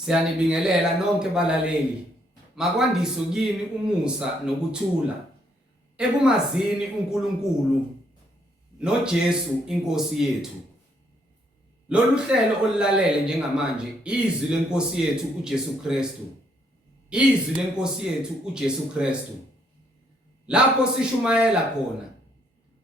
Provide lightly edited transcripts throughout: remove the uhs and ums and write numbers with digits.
Siyanibingelela nonke balaleli. Makwandise kini umusa nokuthula ekumazini uNkulunkulu noJesu inkosi yethu. Lolu hlelo olulalele njengamanje izwi lenkosi yethu uJesu Kristu. Izwi lenkosi yethu uJesu Kristu. Lapho sishumayela khona,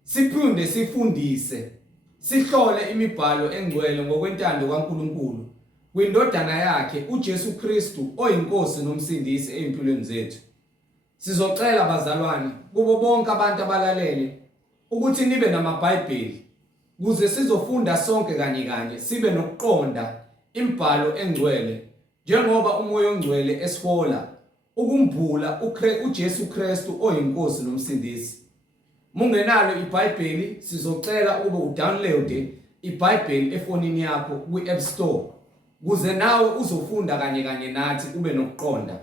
siphinde sifundise, sihlole imibhalo engcwele ngokwentando kaNkulunkulu kwindodana yakhe uJesu Kristu oyinkosi nomsindisi empilweni zethu. Sizocela bazalwane kubo bonke abantu abalalele ukuthi nibe namaBhayibheli kuze sizofunda sonke kanye sibe nokuqonda imibhalo engcwele njengoba umoya ongcwele esihola ukumvula uJesu Kristu oyinkosi nomsindisi. Mungenalo iBhayibheli sizocela ube udownload iBhayibheli efonini yakho kwi-App Store kuze nawe uzofunda kanye nathi ube nokuqonda.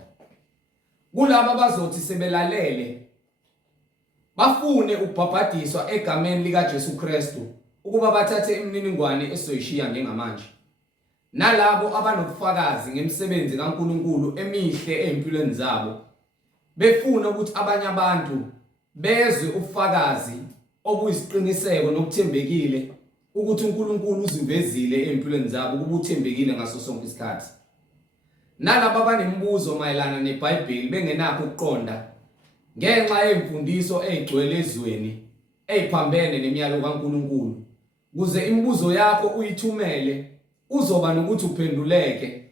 Kulabo abazothi sebelalele bafune ukubhabhadiswa egameni likaJesu Kristu ukuba bathathe imininingwane esoyishiya njengamanje. Nalabo abanobufakazi ngemisebenzi kaNkulunkulu emihle empilweni zabo befuna ukuthi abanye abantu bezwe ubufakazi obuyisiqiniseko nokuthembekile ukuthi uNkulunkulu uzivezile empilweni zabo ukuba uthembekile ngaso sonke isikhathi. Nalabo abanemibuzo mayelana neBhayibheli bengenakho ukuqonda ngenxa yemfundiso ezigcwele ezweni eziphambene nemiyalo kaNkulunkulu, kuze imibuzo yakho uyithumele uzoba nokuthi uphenduleke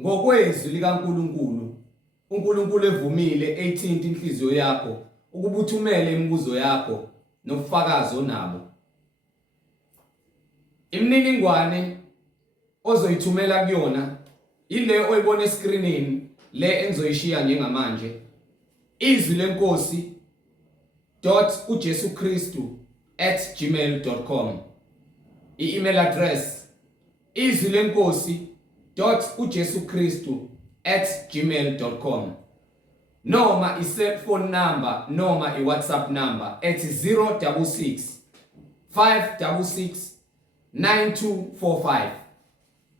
ngokwezwi likaNkulunkulu. uNkulunkulu evumile ethinta inhliziyo yakho ukuba uthumele imibuzo yakho nobufakazi onabo. Imininingwane ozoyithumela kuyona ile oyibona escreenini le engizoyishiya njengamanje. Izwi lenkosi .ujesukristu@gmail.com. I-email address izwi lenkosi .ujesukristu@gmail.com. noma i-cellphone number noma i-WhatsApp number ethi 066 566 9245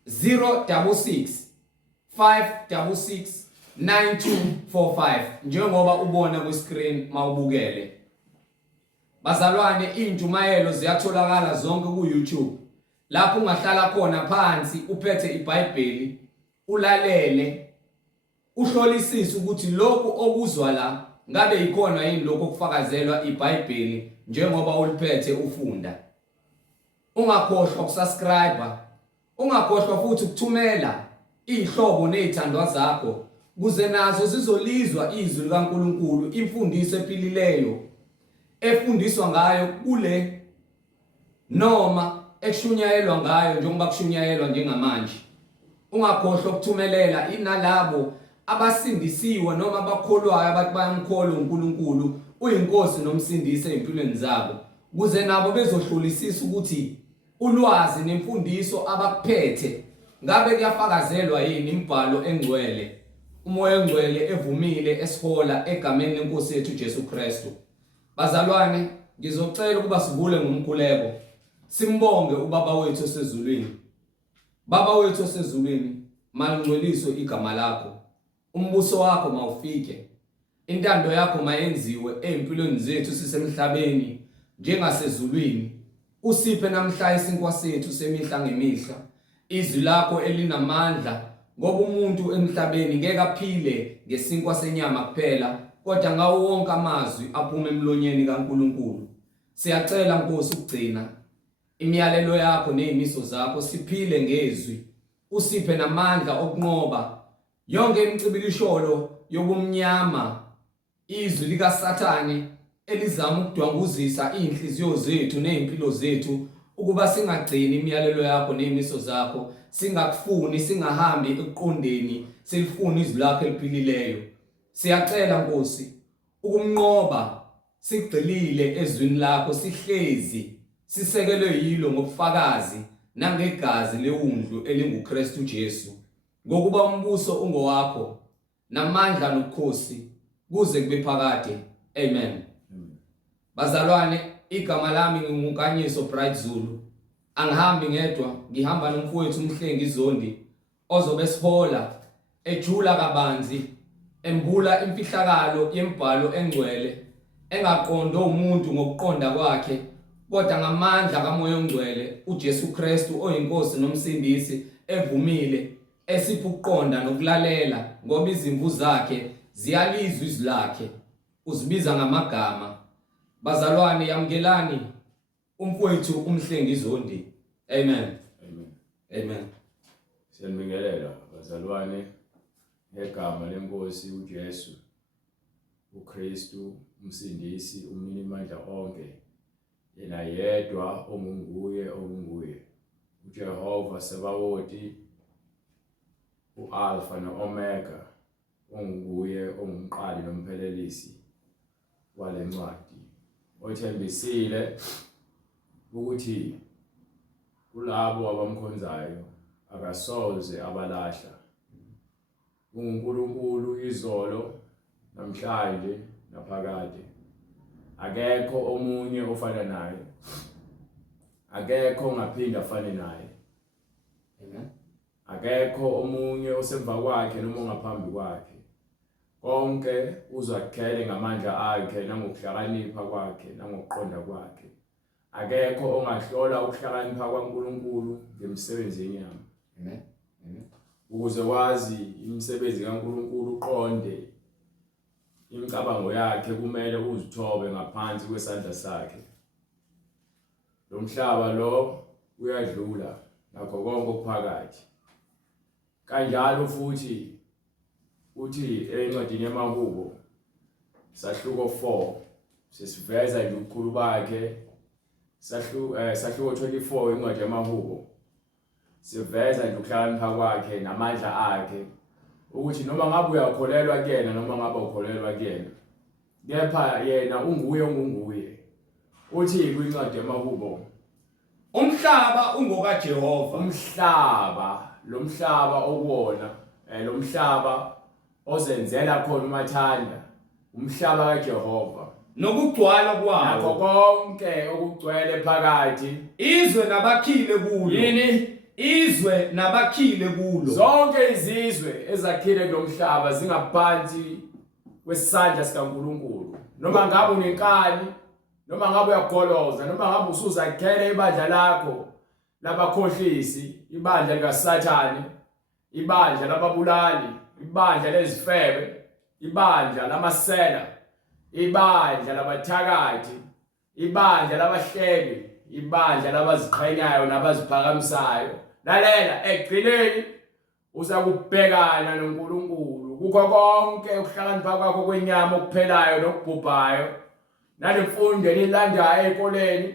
066 566 9245 njengoba ubona ku screen mawubukele. Bazalwane, injumayelo ziyatholakala zonke ku YouTube lapho ungahlala khona phansi uphethe iBhayibheli ulalele uhlolisise ukuthi lokho okuzwa la ngabe yikhona yini lokho okufakazelwa iBhayibheli njengoba uliphethe ufunda. Ungakhohlwa ukusubscribe, ungakhohlwa futhi ukuthumela ihlobo nezithandwa zakho kuze nazo zizolizwa izwi likaNkulunkulu, imfundiso ephilileyo efundiswa ngayo kule noma eshunyayelwa ngayo njengoba kushunyayelwa njengamanje. Ungakhohlwa ukuthumelela inalabo abasindisiwe noma abakholwayo abathi bayamkholwa uNkulunkulu uyinkosi nomsindisi empilweni zabo kuze nabo bezohlolisisa ukuthi ulwazi nemfundiso abakuphethe ngabe kuyafakazelwa yini imibhalo engcwele, umoya ongcwele evumile esihola egameni lenkosi yethu Jesu Kristu. Bazalwane, ngizocela ukuba sivule ngomkhuleko simbonge ubaba wethu osezulwini. Baba wethu osezulwini, malingcweliswe igama lakho, umbuso wakho mawufike, intando yakho mayenziwe empilweni zethu sisemhlabeni njengasezulwini. Usiphe namhla isinkwa sethu semihla ngemihla, izwi lakho elinamandla ngoba umuntu emhlabeni ngeke aphile ngesinkwa senyama kuphela kodwa ngawo wonke amazwi aphuma emlonyeni kaNkulunkulu. Siyacela Nkosi ukugcina imiyalelo yakho nezimiso zakho, siphile ngezwi, usiphe namandla okunqoba yonke imicibisholo yobumnyama, izwi likaSathane elizama ukudwanguzisa inhliziyo zethu nezimpilo zethu ukuba singagcini imiyalelo yakho nezimiso zakho, singakufuni, singahambi ekuqondeni, silifuna izwi lakho eliphilileyo. Siyacela Nkosi ukumnqoba, sigxilile ezwini lakho, sihlezi sisekelwe yilo ngobufakazi nangegazi leundlu elinguKristu Jesu, ngokuba umbuso ungowakho namandla nobukhosi kuze kube phakade. Amen. Bazalwane, igama lami ngiyiqiniso Bright Zulu. Angihambi ngedwa, ngihamba nomfowethu uMhlengi Zondi ozobe sihola ejula kabanzi embula imfihlakalo yembhalo engcwele engaqondo umuntu ngokuqonda kwakhe kodwa ngamandla kaMoya oNgcwele uJesu Kristu oyinkosi nomsindisi evumile esipha ukuqonda nokulalela ngoba izimvu zakhe ziyalizwa izwi lakhe uzibiza ngamagama. Bazalwane yamkelani umfowethu umhlengizondi. Amen. Amen. Amen. Siyanibingelela bazalwane ngegama lenkosi uJesu uKristu umsindisi umnini mandla onke yena yedwa ongunguye uJehova Sebawoti uAlpha noOmega onguye ongumqali nomphelelisi wale ncwadi othembisile ukuthi kulabo abamkhonzayo akasoze abalahla. UNkulunkulu izolo namhlanje naphakade akekho omunye ofana naye, akekho ongaphinda afane naye. Amen. Akekho omunye osemva kwakhe noma ongaphambi kwakhe. Konke uzakhele ngamandla akhe nangokuhlakanipha kwakhe nangokuqonda kwakhe. Akekho ongahlola ukuhlakanipha kwaNkulunkulu ngemisebenzi yenyama. Amen. Amen. Ukuze wazi imisebenzi kaNkulunkulu uqonde imicabango yakhe kumele uzithobe ngaphansi kwesandla sakhe. Lo mhlaba lo uyadlula nakho konke okuphakathi. Kanjalo futhi uthi encwadini yamaHubo sahluko 4 sesiveza nje ubukhulu bakhe. Sahluko 24 incwadi yamaHubo siveza nje ukuhlakanipha kwakhe namandla akhe ukuthi noma ngabe uyakholelwa kuyena noma ngabe ukholelwa kuyena kepha yena unguye ongunguye. Uthi kwincwadi yamaHubo Umhlaba ungokaJehova. Umhlaba lo mhlaba okuwona lo mhlaba ozenzela khona umathanda umhlaba kaJehova Nokugcwala nakho kwawo konke okugcwele phakathi izwe nabakhile kulo. yini Izwe nabakhile kulo. zonke izizwe ezakhile kulomhlaba zingaphansi kwesandla sikaNkulunkulu. Noma ngabe unenkani noma ngabe uyagoloza noma ngabe usuzakhela ibandla lakho labakhohlisi, ibandla likaSathane, ibandla lababulali, ibandla lezifebe, ibandla lamasela, ibandla labathakathi, ibandla labahleki, ibandla labaziqhenyayo nabaziphakamisayo. Lalela ekugcineni uzakubhekana noNkulunkulu kukho konke ukuhlakanipha kwakho kwenyama okuphelayo nokubhubhayo nalemfundo enilandayo ezikoleni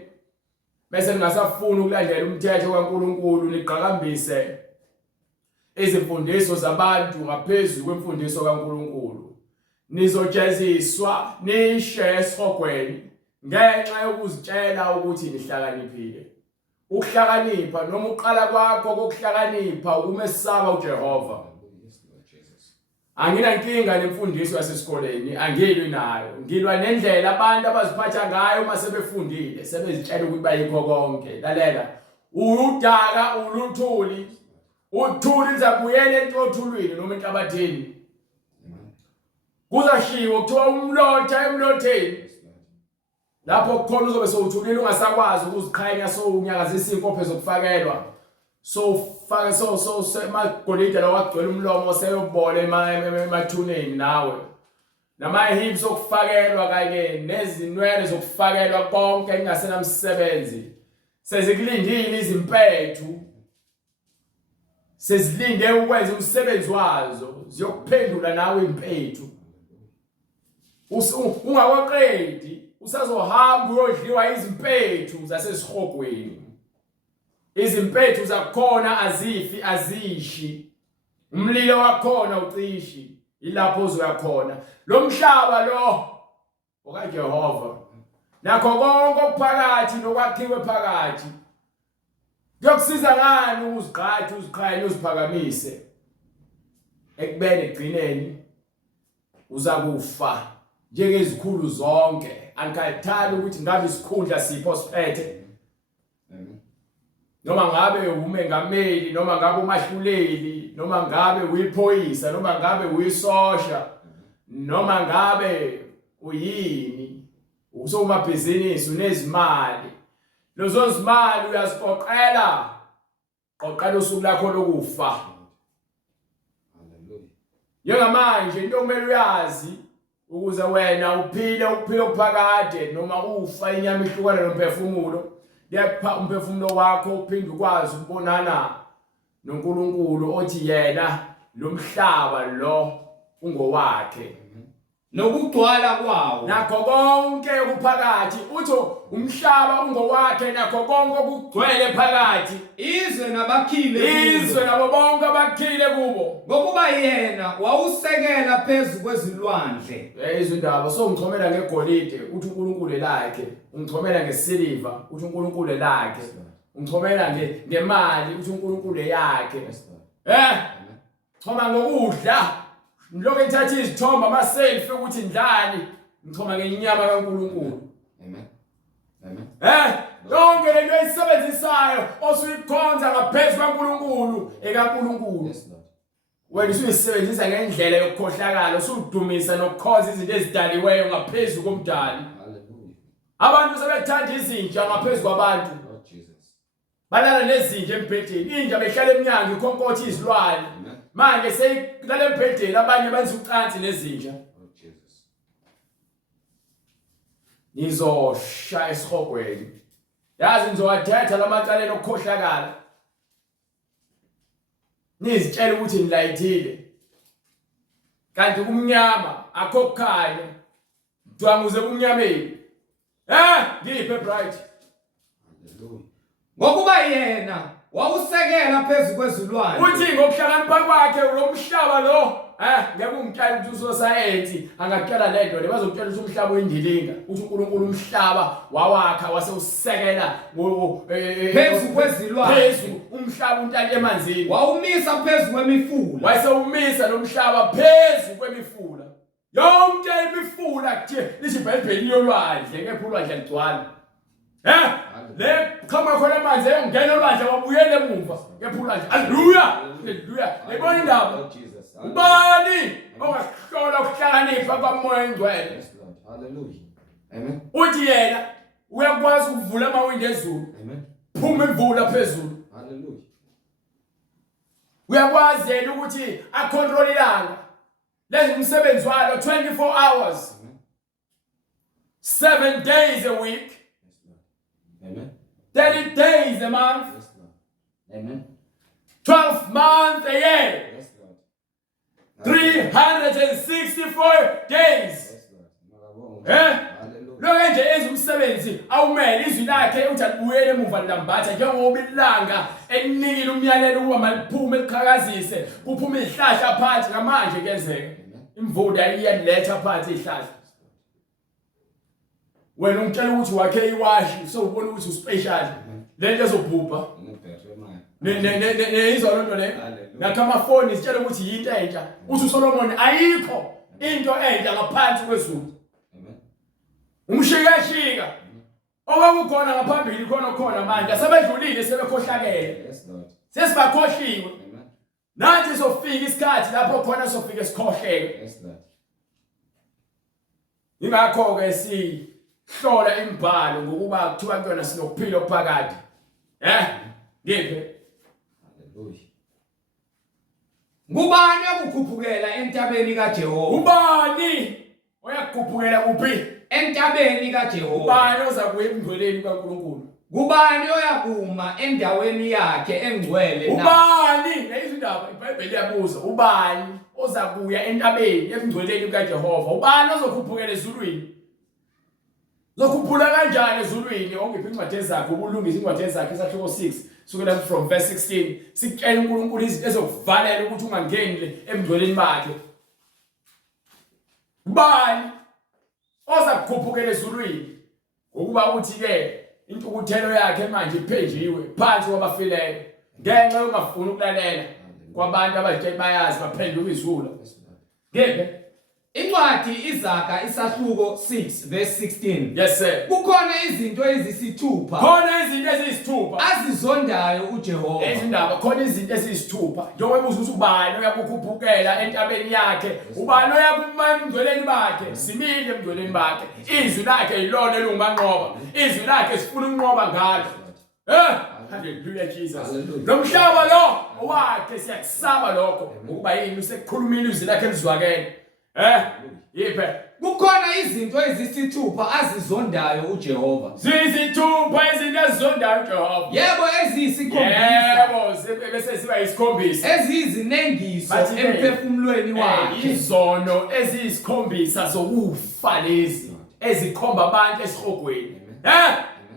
bese ningasafuni ukulandela umthetho kaNkulunkulu niqhakambise izimfundiso zabantu ngaphezulu kwemfundiso kaNkulunkulu. Nizojeziswa nishe esihogweni ngenxa yokuzitshela ukuthi nihlakaniphile. Ukuhlakanipha noma uqala kwakho kokuhlakanipha umesaba uJehova. Anginankinga nemfundiso yasesikoleni, angilwi nayo. Ngilwa nendlela abantu abaziphatha ngayo uma sebefundile, sebezitshela ukuthi bayikho konke. Lalela, udaka uluthuli. Uthuli lizabuyela entothulweni noma enhlabathini. Kuzashiwo kuthiwa umlotha emlotheni. Lapho khona uzobe sowuthulile ungasakwazi ukuziqhenya sowunyakazisa inkophe zokufakelwa. Sofaka semagolide lawo agcwele umlomo seyobole emathuneni nawe. Namahips okufakelwa kanye nezinwele zokufakelwa konke engasenamsebenzi. Sezikulindile izimpethu. Sezilinde ukwenza umsebenzi wazo ziyokuphendula nawe impethu. Ungawaqedi usazohamba uyodliwa izimpethu zasesihogweni. Izimpethu zakhona azifi azishi. Umlilo wakhona ucishi. Ilapho uzoyakhona. Lo mhlaba lo okaJehova. Nakho konke okuphakathi nokwakhiwe phakathi. Kuyokusiza ngani ukuzigqathi uziqhanye uziphakamise. Ekubeni egcineni uzakufa njengezikhulu zonke. Anikhathali ukuthi ngabe isikhundla sipho siphethe. noma ngabe umengameli, noma ngabe umahluleli, noma ngabe uyiphoyisa, noma ngabe uyisosha, noma ngabe uyini, usomabhizinisi unezimali, lezo zimali uyasiqoqela, qoqela usuku lakho lokufa. Njengamanje into okumele uyazi ukuze wena uphile okuphakade noma ufa inyama ihlukana nomphefumulo, kepha umphefumulo wakho uphinde ukwazi ukubonana noNkulunkulu othi yena lo mhlaba lo ungowakhe nokugcwala kwawo nakho konke okuphakathi. Utho umhlaba ungowakhe nakho konke okugcwele phakathi, izwe nabakhile izwe nabo bonke abakhile kubo, ngokuba yena wawusekela phezu kwezilwandle. izindaba so ngixhomela ngegolide uthi uNkulunkulu elakhe, ungixhomela ngesiliva uthi uNkulunkulu elakhe, ungixhomela ngemali uthi uNkulunkulu yakhe. Xhoma ngokudla, ngilokho ngithatha izithombe ama-selfie ukuthi ndlani, ngixhoma ngenyama kaNkulunkulu. Yonke lento eyisebenzisayo osuyikhonza ngaphezu kaNkulunkulu ekaNkulunkulu, wena usuyisebenzisa ngendlela yokukhohlakala, usudumisa nokukhonza izinto ezidaliweyo ngaphezu komdali. Abantu sebethanda izinja ngaphezu kwabantu, balala nezinja embhedeni, inja behlala emnyango ikhonkotha izilwane. Manje seyilala embhedeni, abanye benza ucansi nezinja. Ngizoshaya esihogweni, yazi ngizowathetha lamacaleni okukhohlakala, nizitshela ukuthi nilayithile kanti kumnyama akho kukhanya, dwanguze kumnyameni. Ngiphe bright, Ngokuba yena wawusekela phezu kwezilwandle. uthi ngokuhlakanipha kwakhe lo mhlaba lo, ngeke ungitshela ukuthi usosayensi angakutshela lento le, bazokutshela ukuthi umhlaba uyindilinga, uthi uNkulunkulu umhlaba wawakha wasewusekela Phezu kwezilwandle, phezu umhlaba untanti emanzini, wawumisa phezu kwemifula. wasewumisa lo mhlaba phezu kwemifula. Yonke imifula kuthe lithi iBhayibheli yolwandle, kepha ulwandle ligcwala. Le khama khona amanzi engena olwandle wabuyela emuva, kepha ulwandle. Haleluya, haleluya. Yibona indaba. Ubani ongahlola ukuhlakanipha kwaMoya Engcwele? Hallelujah. Amen. Uthi yena uyakwazi ukuvula amawindi ezulu, Amen. phuma imvula phezulu. Hallelujah. Uyakwazi yena ukuthi acontrol ilanga, lenze umsebenzi walo 24 hours, 7 days a week, Amen. 30 days a month, Yes, Lord. Amen. 12 months a year, Yes, Lord. 364 days. Yes, Lord. Hallelujah. Hallelujah. Lo nje enza umsebenzi awumele, izwi lakhe uthi alibuyele emuva lilambatha, njengoba ilanga elinikile umyalelo ukuba maliphume liqhakazise, kuphume izihlahla phansi. Ngamanje kuyenzeka imvula iyaliletha phansi izihlahla, wena ungitshela ukuthi wakhe iwashi, so ubona ukuthi uspecial, lento ezobhubha izolo nto le. Ngakho amafoni isitshela ukuthi yinto entsha, uthi uSolomon ayikho into entsha ngaphansi kwezulu. Umshikashika okwakukhona ngaphambili khona manje asebedlulile, sebekhohlakele. Yes, Lord. Sesibakhohliwe. Amen. Nathi sofika isikhathi lapho khona sofika sikhohleke. Yes, Lord. Ingakho ke sihlola imbhalo ngokuba kuthiwa kuyona sinokuphila okuphakade. Ngiphe. Hallelujah. Ngubani akukhuphukela entabeni kaJehova? Ubani oyakukhuphukela kuphi? Entabeni kaJehova. Ubani ozakuya emngcweleni kaNkulunkulu? Ngubani oyakuma endaweni yakhe engcwele na? Ubani? Ngeyizindaba iBhayibheli yabuza, ubani ozakuya entabeni emngcweleni kaJehova? Ubani ozokhuphukela ezulwini? Zokhuphula kanjani ezulwini? Ongiphi incwadi zakhe, ubulungisa incwadi zakhe esahluko 6 sukela from verse 16, sikutshela uNkulunkulu izinto ezokuvalela ukuthi ungangeni emngcweleni bakhe. Ubani ozakukhuphukela ezulwini? Ngokuba uthi ke intukuthelo yakhe manje iphenjiwe phansi kwabafileyo, ngenxa yokungafuni ukulalela kwabantu abadala bayazi baphenduka izulu. Ngeke Incwadi iZaga isahluko 6 verse 16. Yes sir. Kukhona izinto ezisithupha Khona izinto ezisithupha azizondayo uJehova. Ezindaba khona izinto ezisithupha. Njengoba ukuthi ubani uyakukhuphukela entabeni yakhe, ubani uyakuma emngcweleni bakhe, simile emngcweleni bakhe. Izwi lakhe yilona elunganqoba. Izwi lakhe sifuna ukunqoba ngalo. Hallelujah Jesus. Nomhlaba lo wakhe siyakusaba lokho ukuba yini usekukhuluma ilizwi lakhe elizwakele. Yiphe. Kukhona izinto ezisithupha azizondayo uJehova. Zizithupha izinto ezizondayo uJehova. Yebo eziyisikhombisa. Yebo bese siba isikhombisa. Eziyizinengiso emphefumulweni wakhe. Izono eziyisikhombisa zokufa lezi ezikhomba abantu esihogweni.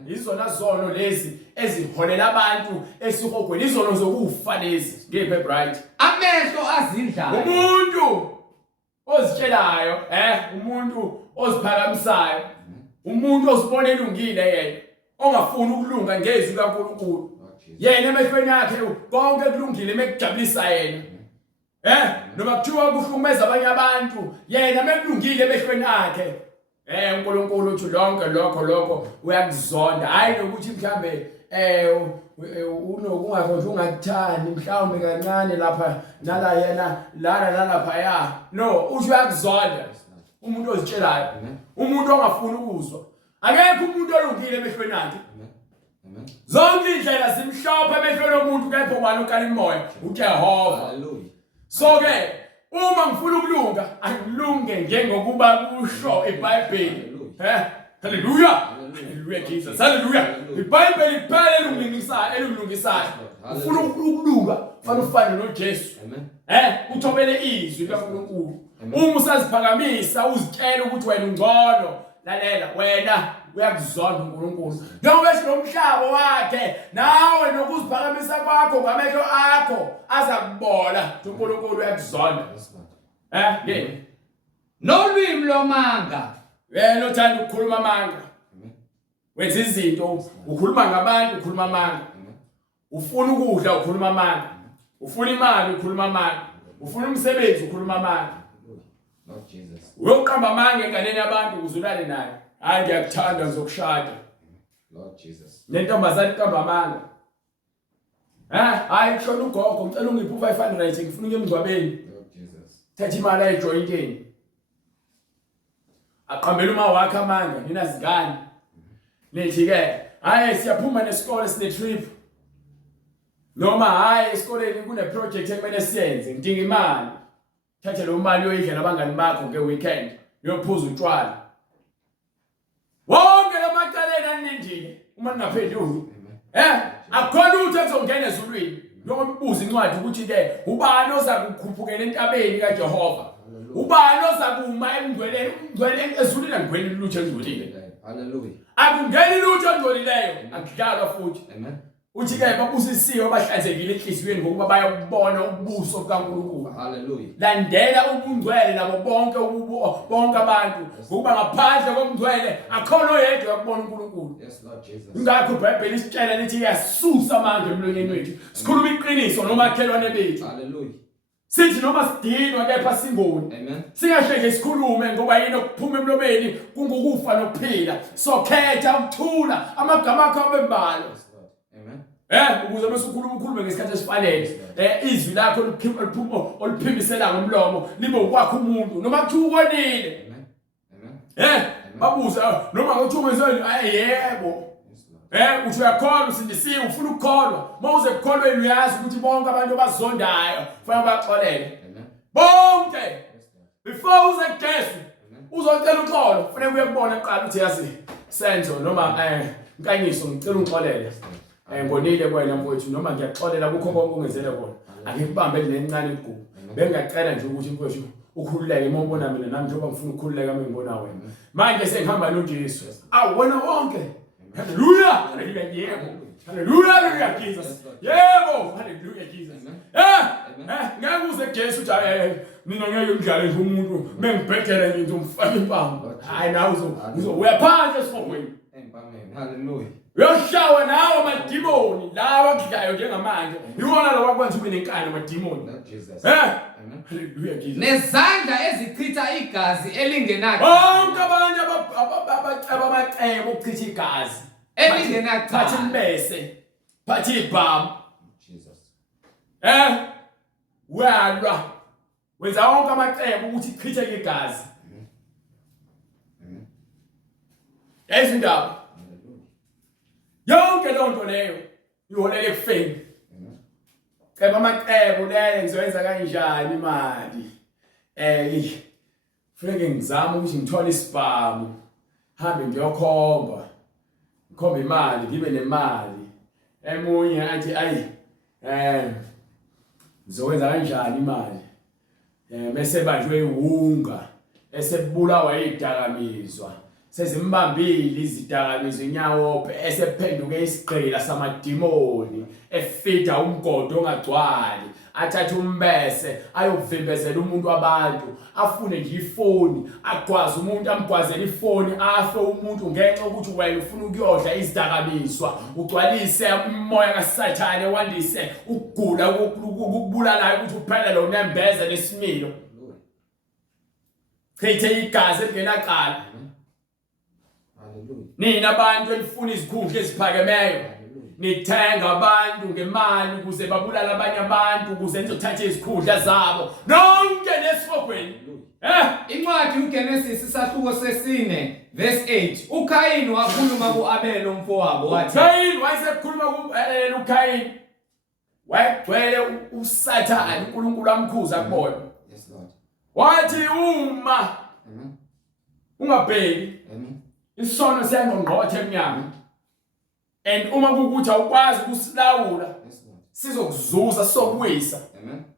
Izona zono lezi eziholela abantu esihogweni. Izono zokufa lezi. Ngiphe bright. Amehlo azindlayo. Umuntu ozitshelayo, umuntu oziphakamisayo, umuntu ozibona elungile yena, ongafuni ukulunga ngezwi likaNkulunkulu. Yena emehlweni akhe konke kulungile mekujabulisa yena. Noma kuthiwa kuhlukumeza abanye abantu, yena mekulungile emehlweni akhe. uNkulunkulu uthi lonke lokho uyakuzonda. Hayi nokuthi mhlambe unokungakonje ungakuthandi mhlawumbe kancane lapha nala yena lapha ya. No, usho uyakuzonda. Umuntu ozitshelayo, umuntu ongafuni ukuzwa. Akekho umuntu olungile emehlweni akhe. Zonke indlela zimhlophe emehlweni omuntu kepha ubani ukala imoya uJehova. Hallelujah. So ke uma ngifuna ukulunga angilunge njengokuba kusho eBhayibheli. Hallelujah. Hallelujah Jesus. Hallelujah. iBhayibheli iphela elungilungisayo. Ufuna ukulunga fanele ufane noJesu. Amen. Uthobele izwi likaNkulunkulu. Uma usaziphakamisa uzitshela ukuthi wena ungcono, lalela wena uyakuzonda uNkulunkulu. Njengoba sinomhlaba wakhe nawe nokuziphakamisa kwakho ngamehlo akho azakubola uNkulunkulu uyakuzonda. Ngeke nolwimi lomanga. Wena othanda ukukhuluma amanga. Wenza izinto ukhuluma ngabantu ukhuluma amanga. Ufuna ukudla ukhuluma amanga. Ufuna imali ukhuluma amanga. Ufuna umsebenzi ukhuluma amanga. Lord Jesus. Uyoqamba amanga enganeni yabantu uzulane naye. Hayi ngiyakuthanda ngizokushada. Lord Jesus. Nentombazane iqamba amanga. Hayi kushona ugogo ngicela ungiphe u500 ngifuna uye emngcwabeni. Lord Jesus. Thatha imali ayijointeni. Aqambela uma wakhe amanga nina zingane. Nithi ke hayi siyaphuma nesikole sine trip. Noma hayi esikoleni kune project ekumele siyenze ngidinga imali. Thatha lo mali uyoyidla nabangani bakho ngeweekend uyophuza utshwala. Wonke lamacaleni anindile uma ningaphenduki. Akukho lutho ezongena ezulwini. Noma ubuza incwadi ukuthi ke ubani ozakukhuphukela entabeni kaJehova. Ubani ozakuma emngcweleni ezulwini angcweleni lutho engcolile. Hallelujah. Akungeni lutho engcolileyo akudlalwa futhi. Amen. Uthi ke babusisiwe abahlanzekile enhliziyweni ngokuba bayabona ubuso bukaNkulunkulu. Hallelujah. Landela ubungcwele nabo bonke abantu ngokuba ngaphandle komngcwele akhona oyedwa yakubona uNkulunkulu. Yes Lord Jesus. Ingakho iBhayibheli isitshela lithi yasusa amandla emlonyeni wethu. Sikhuluma iqiniso nomakhelwane bethu. Hallelujah. Sithi noma sidinwa kepha singoni. Amen. Singahleke sikhulume ngoba yini okuphuma emlomeni kungukufa nokuphila. Sokhetha ukuthula amagama akho abembalwa. Ukuze bese ukhulume ngesikhathi esifanele. Izwi lakho oliphimisela ngomlomo libe ukwakho umuntu noma kuthiwa ukonile. Amen. Babuza noma kuthiwa wenzeni yebo. Uthi uyakholwa usindisiwe ufuna ukukholwa. Mawuze ukukholweni uyazi ukuthi bonke abantu abazondayo kufanele baxolele. Bonke. Before uze kuJesu uzocela uxolo kufanele uyekubona eqala ukuthi yazi senzo noma likaNkulunkulu ngicela ungixolele. Ngonile kwena mfowethu noma ngiyaxolela kukho konke ungenzele kona. Angikubambe lencane igqubu. Bengingacela nje ukuthi mfowethu ukhululeke uma ubona mina nami njengoba ngifuna ukukhululeka uma ngibona wena. Manje sengihamba noJesu. Awona wonke. Hallelujah. Hallelujah yebo. Hallelujah hallelujah Jesus. Yebo. Hallelujah Jesus. Ngeke uze kuJesu uthi mina ngeke ngidlale nje umuntu mengibhedela nje ngizomfaka impamba. Hayi nawe uzo uyaphandle esifokweni. Amen. Hallelujah. Uyoshawa nawo amadimoni lawa akudlayo njengamanje. Iwona lo wakwenza ube nenkani amadimoni. Lord Jesus. Amen. Hallelujah Jesus. Nezandla ezichitha igazi elingenayo. Bonke abanye abaceba ukuchitha igazi. Elingenayo. Phathi imbese. Phathi ibhamu. Jesus. Uyalwa. Wenza wonke amacebo ukuthi ichithe igazi. Ezindaba. Yonke lonto leyo iholela ekufeni. Ceba amacebo leyo ngizowenza kanjani imali. Funeke ngizama ukuthi ngithole isibhamu. Hambe ngiyokhomba. Ngikhombe imali, ngibe nemali. Emunye athi ngizowenza kanjani imali. Bese banjwe ihunga, esebulawa izidakamizwa. Sezimbambile izidakamizwa inyawo esephenduke isigqila samadimoni efida umgodo ongagcwali athatha umbese ayokuvimbezela umuntu wabantu afune nje ifoni agwaza umuntu amgwazela ifoni afe umuntu ngenxa ukuthi wena ufuna ukuyodla izidakamizwa ugcwalise umoya kaSathane wandise ukugula ukubulalayo ukuthi uphele lo nembeze nesimilo chithe igazi elingenaqala. Nina abantu elifuna izikhundla eziphakemeyo nithenga abantu ngemali ukuze babulala abanye abantu ukuze nizothatha izikhundla zabo nonke nesifogweni. Incwadi uGenesis isahluko sesine verse 8 uKayini wakhuluma kuAbel umfowabo wathi Kayini wayesekhuluma kuKayini wagcwele uSathane uNkulunkulu amkhuza kubona. Yes Lord. Wathi uma ungabheki isono siyangqongqotha eminyama and uma kukuthi awukwazi ukusilawula sizokuzuza sokuwisa.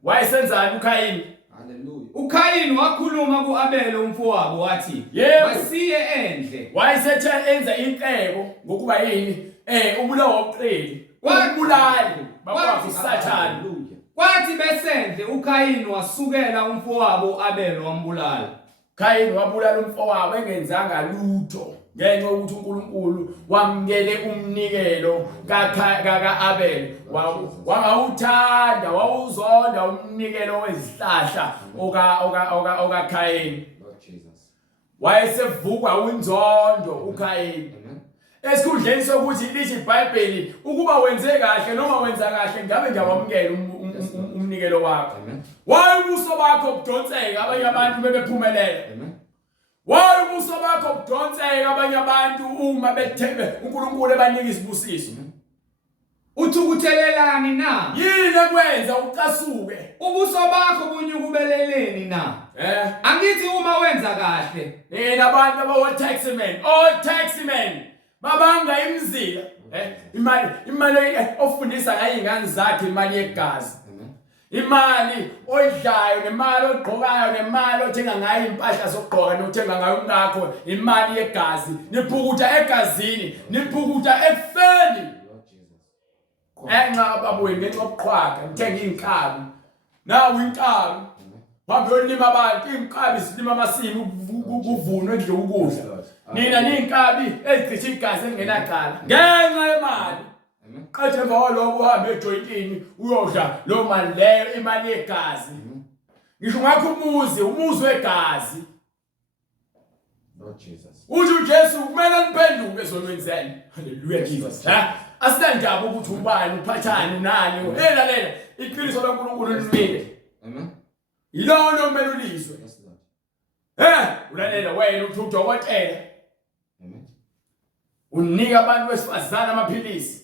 Wayesenzani uKayini? Hallelujah. uKayini wakhuluma kuAbel umfowabo wathi wasiye endle. Wayesethe enza inqebo ngokuba yini ubulawa oqeli wakubulali bakwazi uSathane. Kwathi besendle uKayini wasukela umfowabo uAbel wambulala. Kayini wabulala umfowabo engenzanga lutho ngenxa ukuthi uNkulunkulu wamkele umnikelo kaAbel. Wangawuthanda wawuzonda umnikelo wezihlahla okaKayini. Wayesevukwa unzondo uKayini. Esikhundleni sokuthi lithi iBhayibheli ukuba wenze kahle noma wenza kahle ngabe ngiyawamukela umnikelo wakho. Wayebuso bakho budonseka abanye abantu bebephumelela. Wayebuso bakho budonseka abanye abantu uma bethembe uNkulunkulu ebanika isibusiso. Uthukuthelelani na? Yini ekwenza ucasuke? Ubuso bakho bunyukubeleleni na? Angithi uma wenza kahle. Nina abantu abawo-taximen, taximen babanga imizila. Imali ofundisa ngayo ingane zakhe imali yegazi. Imali oyidlayo nemali ogqokayo nemali othenga ngayo impahla zokugqoka nothenga ngayo umkakho imali yegazi. Niphukutha egazini, niphukutha ekufeni. Enxa babweni ngenxa yobuqhwaga ngithenga inkabi. Nawu inkabi. Hambe yolima abantu inkabi silima amasimu kuvunwe endle ukudla. Nina ninkabi ezichitha igazi engenaqala ngenxa yemali. Qethe emva kwalokho uhambe ejointini uyodla lo mali leyo imali yegazi. Ngisho ngakho umuzi wegazi. Lord Jesus. Uthi uJesu kumele niphenduke ezonweni zenu. Hallelujah Jesus. Asidandaba ukuthi ubani uphathani nani. Lalela iqiniso laNkulunkulu limile. Yilona omele ulizwe. Ulalela wena uthi udokotela. Unika abantu besifazana amaphilisi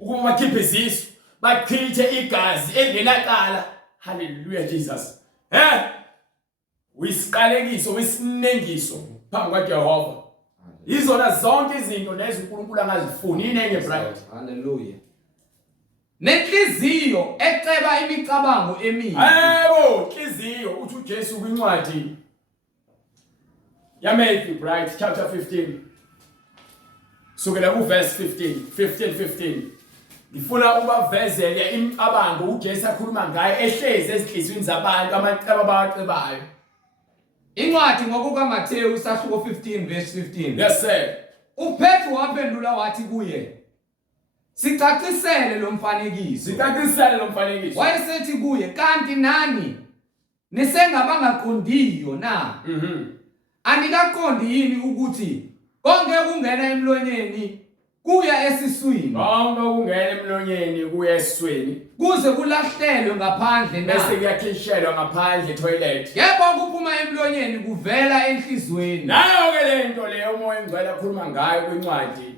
ukuba bakhiphe izisu bachithe igazi engenaqala. Hallelujah Jesus. Uyisiqalekiso wesinengiso phambi kaJehova. Izona zonke izinto lezi uNkulunkulu angazifuni inenge bright. Hallelujah. Nenhliziyo eceba imicabango emibi. Inhliziyo uthi uJesu kwincwadi yaMatthew bright chapter 15 sukela kuverse 15. Ngifuna ubavezele imicabango uJesu akhuluma ngayo ehlezi ezinhlizweni zabantu amaceba abawacebayo. Incwadi ngokukaMathewu isahluko 15 verse 15. Yes sir. uPetru waphendula wathi kuye, sicacisele lo mfanekiso. Wayesethi kuye, kanti nani nisengabangaqondiyo na? Anikaqondi yini ukuthi konke kungena emlonyeni kuya esiswini? Kuze kulahlelwe ngaphandle na? Bese kuyakhishelwa ngaphandle toilet. Yebo okuphuma emlonyeni kuvela enhlizweni. Nayo ke lento leyo umoya engcwele akhuluma ngayo kwincwadi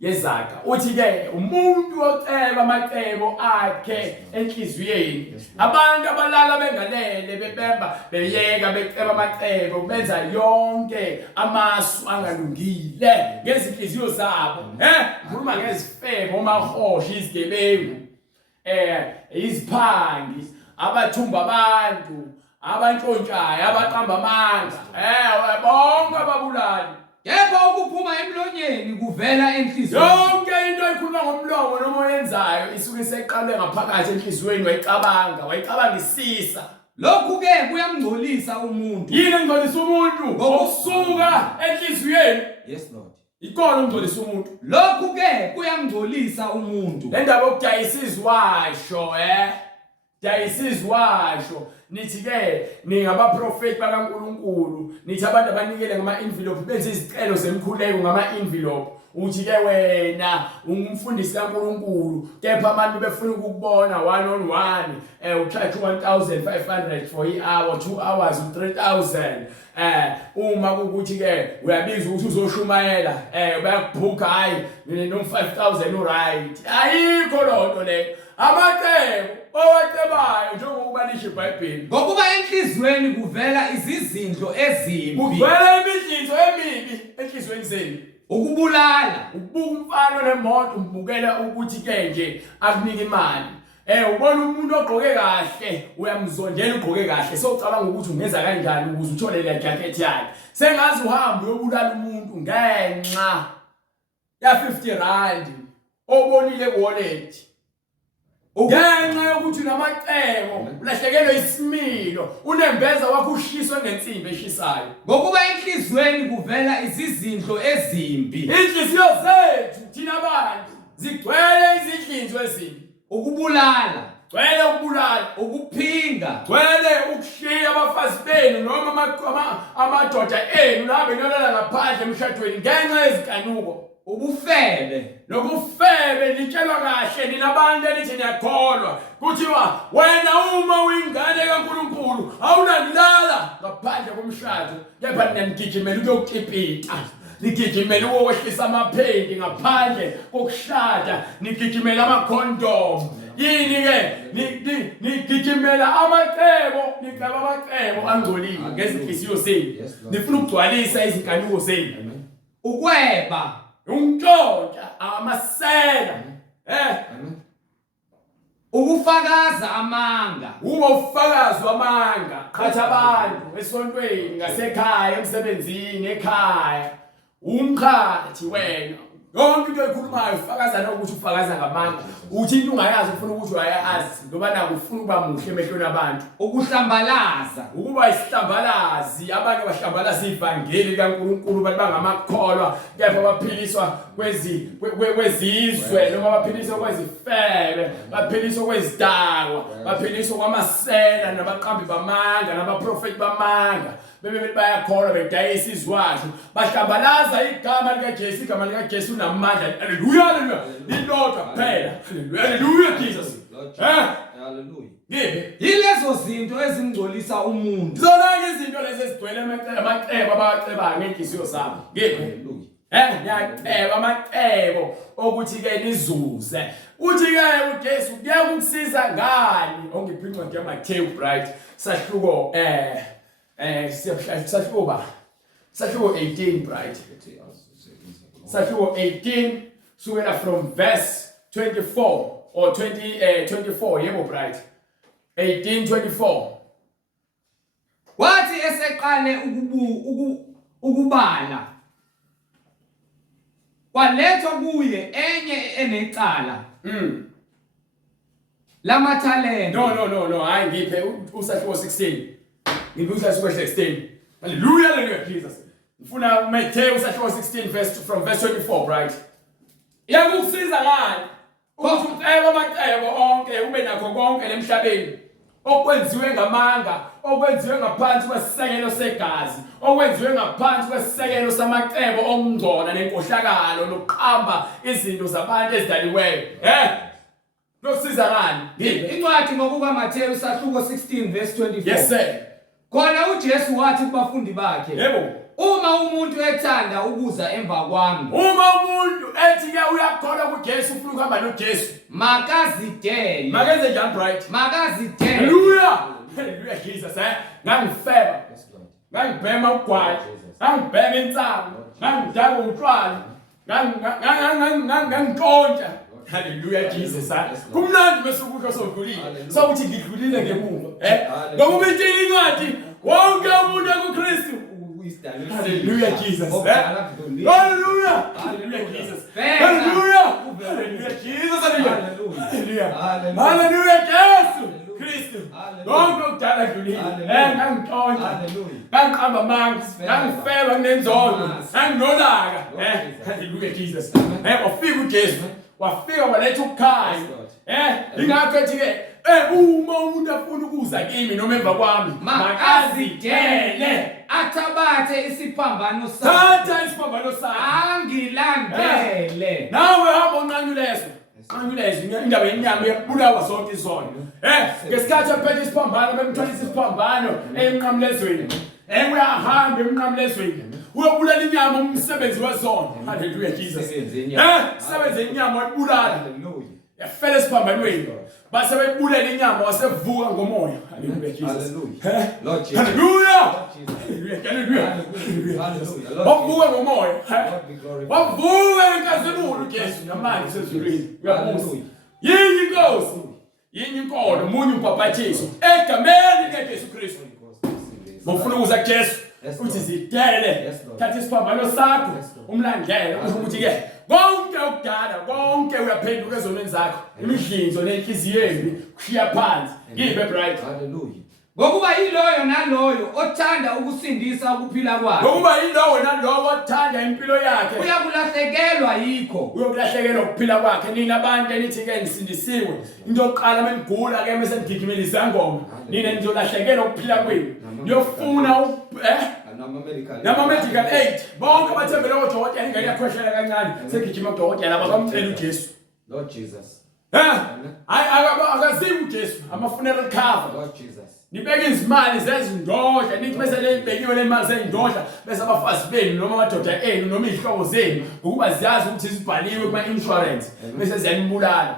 yezaga. Uthi ke umuntu oceba amacebo akhe enhliziyweni. Abantu abalala bengalele bebemba beyeka beceba amacebo benza yonke amasu angalungile ngezinhliziyo zabo. Ngikhuluma ngezifebe, omahoshi, izigebengu, iziphangi, abathumba abantu, abantshontshayo, abaqamba amandla, bonke ababulali. Yebo okuphuma emlonyeni kuvela enhlizweni. Yonke into ekhuluma ngomlomo noma oyenzayo isuke seqalwe ngaphakathi enhlizweni, wayicabangisisa. Lokhu ke kuyamngcolisa umuntu. Yini engcolisa umuntu? Ngokusuka enhlizweni. Yes Lord. Ikona ungcolisa umuntu. Lokhu ke kuyamngcolisa umuntu. Le ndaba yokudayisizwasho, dayisizwasho. Nithi ke ningabaprofeti bakaNkulunkulu, nithi abantu abanikele ngama-envelope benze izicelo zemkhuleko ngama-envelope. Uthi ke wena ungumfundisi kaNkulunkulu, kepha abantu befuna ukukubona 1-on-1, ucharge 1,500 for i-hour, 2 hours, 3,000. Uma ukuthi ke uyabiza ukuthi uzoshumayela, bayakubhuka, hayi no 5,000 uright. Ayikho lonto le. Amacebo owacebayo njengokuba lisho iBhayibheli. Ngokuba enhlizweni kuvela izizindlo ezimbi. Kuvela imidlinzo emibi enhlizweni zenu. Ukubulala, ukubuka umfana nemoto umbukela ukuthi ke nje akunika imali. Ubona umuntu ogqoke kahle, uyamzondela ugqoke kahle, socabanga ukuthi ungenza kanjani ukuze uthole le jacket yakhe. Sengazi uhamba uyobulala umuntu ngenxa ya 50 rand obonile ku-wallet. Ngenxa yokuthi unamacebo, ulahlekelwe isimilo, unembeza wakho ushiswe ngensimbi eshisayo. Ngokuba enhlizweni kuvela izizindlo ezimbi. Inhliziyo zethu thina abantu zigcwele izidlinzo ezimbi. Ukubulala, gcwele ukubulala, ukuphinga, gcwele ukushiya abafazi benu noma amadoda enu nabe nolala ngaphandle emshadweni ngenxa yezikanuko. Ubufebe, lokufebe litshelwa kahle ninabantu elithi niyakholwa kuthiwa wena uma uyingane kaNkulunkulu awunalala ngaphandle komshado, kepha ninigijimela ukuyokutipita, nigijimela ukwehlisa amaphendi ngaphandle kokushada, nigijimela amakhondom. Yini ke nigijimela amacebo, niceba amacebo angcolile ngezinhliziyo zenu, nifuna ukugcwalisa izinkanuko zenu. Ukweba, umntshontsha, amasela, ukufakaza amanga. Uba ufakazi wamanga, qhatha abantu esontweni, ngasekhaya, emsebenzini, ekhaya, umqhathi wena. Yonke into ekhulumayo ufakaza ukuthi ufakaza ngamanga. Uthi into ungayazi ufuna ukuthi uyayazi ngoba naku ufuna ukuba muhle emehlweni abantu. Ukuhlambalaza, ukuba isihlambalazi, abantu abahlambalaza ivangeli likaNkulunkulu bathi bangamakholwa, kepha baphiliswa kwezizwe noma baphiliswa kwezifebe, baphiliswa kwezidakwa, baphiliswa kwamasela nabaqambi bamanga nabaprofeti bamanga. Bebe bayakholwa bedayisa izwasho, bahlambalaza igama likaJesu, igama likaJesu namandla. Haleluya, haleluya. Lilodwa kuphela. Haleluya, haleluya Jesus. Haleluya. Ngibe yilezo zinto ezingcolisa umuntu. Zona izinto lezi ezigcwele amacebo abacebayo ngenhliziyo zabo. Ngibe ngiyaceba amacebo ukuthi ke nizuze. Uthi ke uJesu kuya ukusiza ngani? Ongiphi incwadi yaMathewu bright sahluko sahluko 18 bright. Sahluko 18 sukela from verse 24 or 24 yebo bright. 18:24. Wathi eseqale ukubala, kwalethwa kuye enye enecala lamathalente. No, hayi ngiphe usahluko 16. Ngiphe usahluko 16. Hallelujah, hallelujah Jesus. Ufuna uMatthew chapter 16 from verse 24, right? Iyakusiza ngani ukuthi ucebe amacebo onke ube nakho konke emhlabeni okwenziwe ngamanga, okwenziwe ngaphansi kwesisekelo segazi, okwenziwe ngaphansi kwesisekelo samacebo omngcona nenkohlakalo nokuqamba izinto zabantu ezidaliweyo. Nokusiza ngani? Incwadi ngokuba Matthew sahluko 16 verse 24. Yes sir. Khona uJesu wathi kubafundi bakhe, yebo, uma umuntu ethanda ukuza emva kwami, uma umuntu ethi ke uyakholwa kuJesu ufuna ukuhamba noJesu, makazidele. makenze njani right? Makazidele. Hallelujah. Hallelujah Jesus. Ngangifeba. Ngangibhema ugwayi. Ngangibhema insango. Ngangidaka utshwala. Ngangintshontsha. Hallelujah Jesus. Kumnandi bese ukukho sodlulile. Sokuthi ngidlulile ngemuva. Ngoba intini incwadi wonke umuntu ekuKristu. Hallelujah Jesus. Hallelujah. Hallelujah Jesus. Hallelujah. Hallelujah Jesus. Hallelujah. Hallelujah Jesus. Kristu. Wonke ukudala dlulile. Ngangintshontsha. Ngangiqamba amanga. Ngangifeba kunenzondo. Nganginolaka. Hallelujah Jesus. Wafika uJesu. Wafika waletha ukukhanya. Ingakho ethi ke uma umuntu afuna ukuza kimi noma emva kwami, makazidele athabathe isiphambano sakhe. Thatha isiphambano sakhe angilandele. Nawe hamba unqanyulezo. Nqanyulezo indaba yenyama iyabulawa zonke izona. Ngesikhathi ephethe isiphambano bemtholisa isiphambano emnqamlezweni. Uyahamba emnqamlezweni. Uyobulala inyama umsebenzi wezona. Hallelujah Jesus. Sebenze inyama wabulala. Hallelujah. Yafela esiphambanweni. Base bebulala inyama wasevuka ngomoya. Hallelujah Jesus. Lord Jesus. Hallelujah. Hallelujah. Wavuka ngomoya. Wavuka enkazimulo Jesu namanje sezulwini. Uyabuza. Yini inkosi? Yini inkolo munye umbhabhathiso egameni likaJesu Kristu. Mofuna ukuza kuJesu uthi zidele thatha isiphambano sakho umlandela ukuthi ke konke ukudala konke uyaphenduka ezonweni zakho imidlinzo nenhliziyo yenu kushiya phansi ngibe bright. Hallelujah. Ngokuba yiloyo naloyo othanda ukusindisa ukuphila kwakhe, ngokuba yiloyo naloyo othanda impilo yakhe uyakulahlekelwa yikho, uyokulahlekelwa ukuphila kwakhe. Nina abantu enithi ke nisindisiwe, into yokuqala menigula ke mase nigijimela isangoma, nina nizolahlekelwa ukuphila kwenu. Niyofuna nama medical aid bonke bathembele kodokotela ingane yakhohlela kancane segijima kodokotela abakamcela uJesu. Lord Jesus. Akazimu uJesu ama funeral cover. Lord Jesus. Nibeke izimali zezindodla nithi bese lebekiwe le mali zezindodla bese abafazi benu noma amadoda enu noma izihlobo zenu ukuba ziyazi ukuthi zibhaliwe kuma insurance bese ziyanibulala.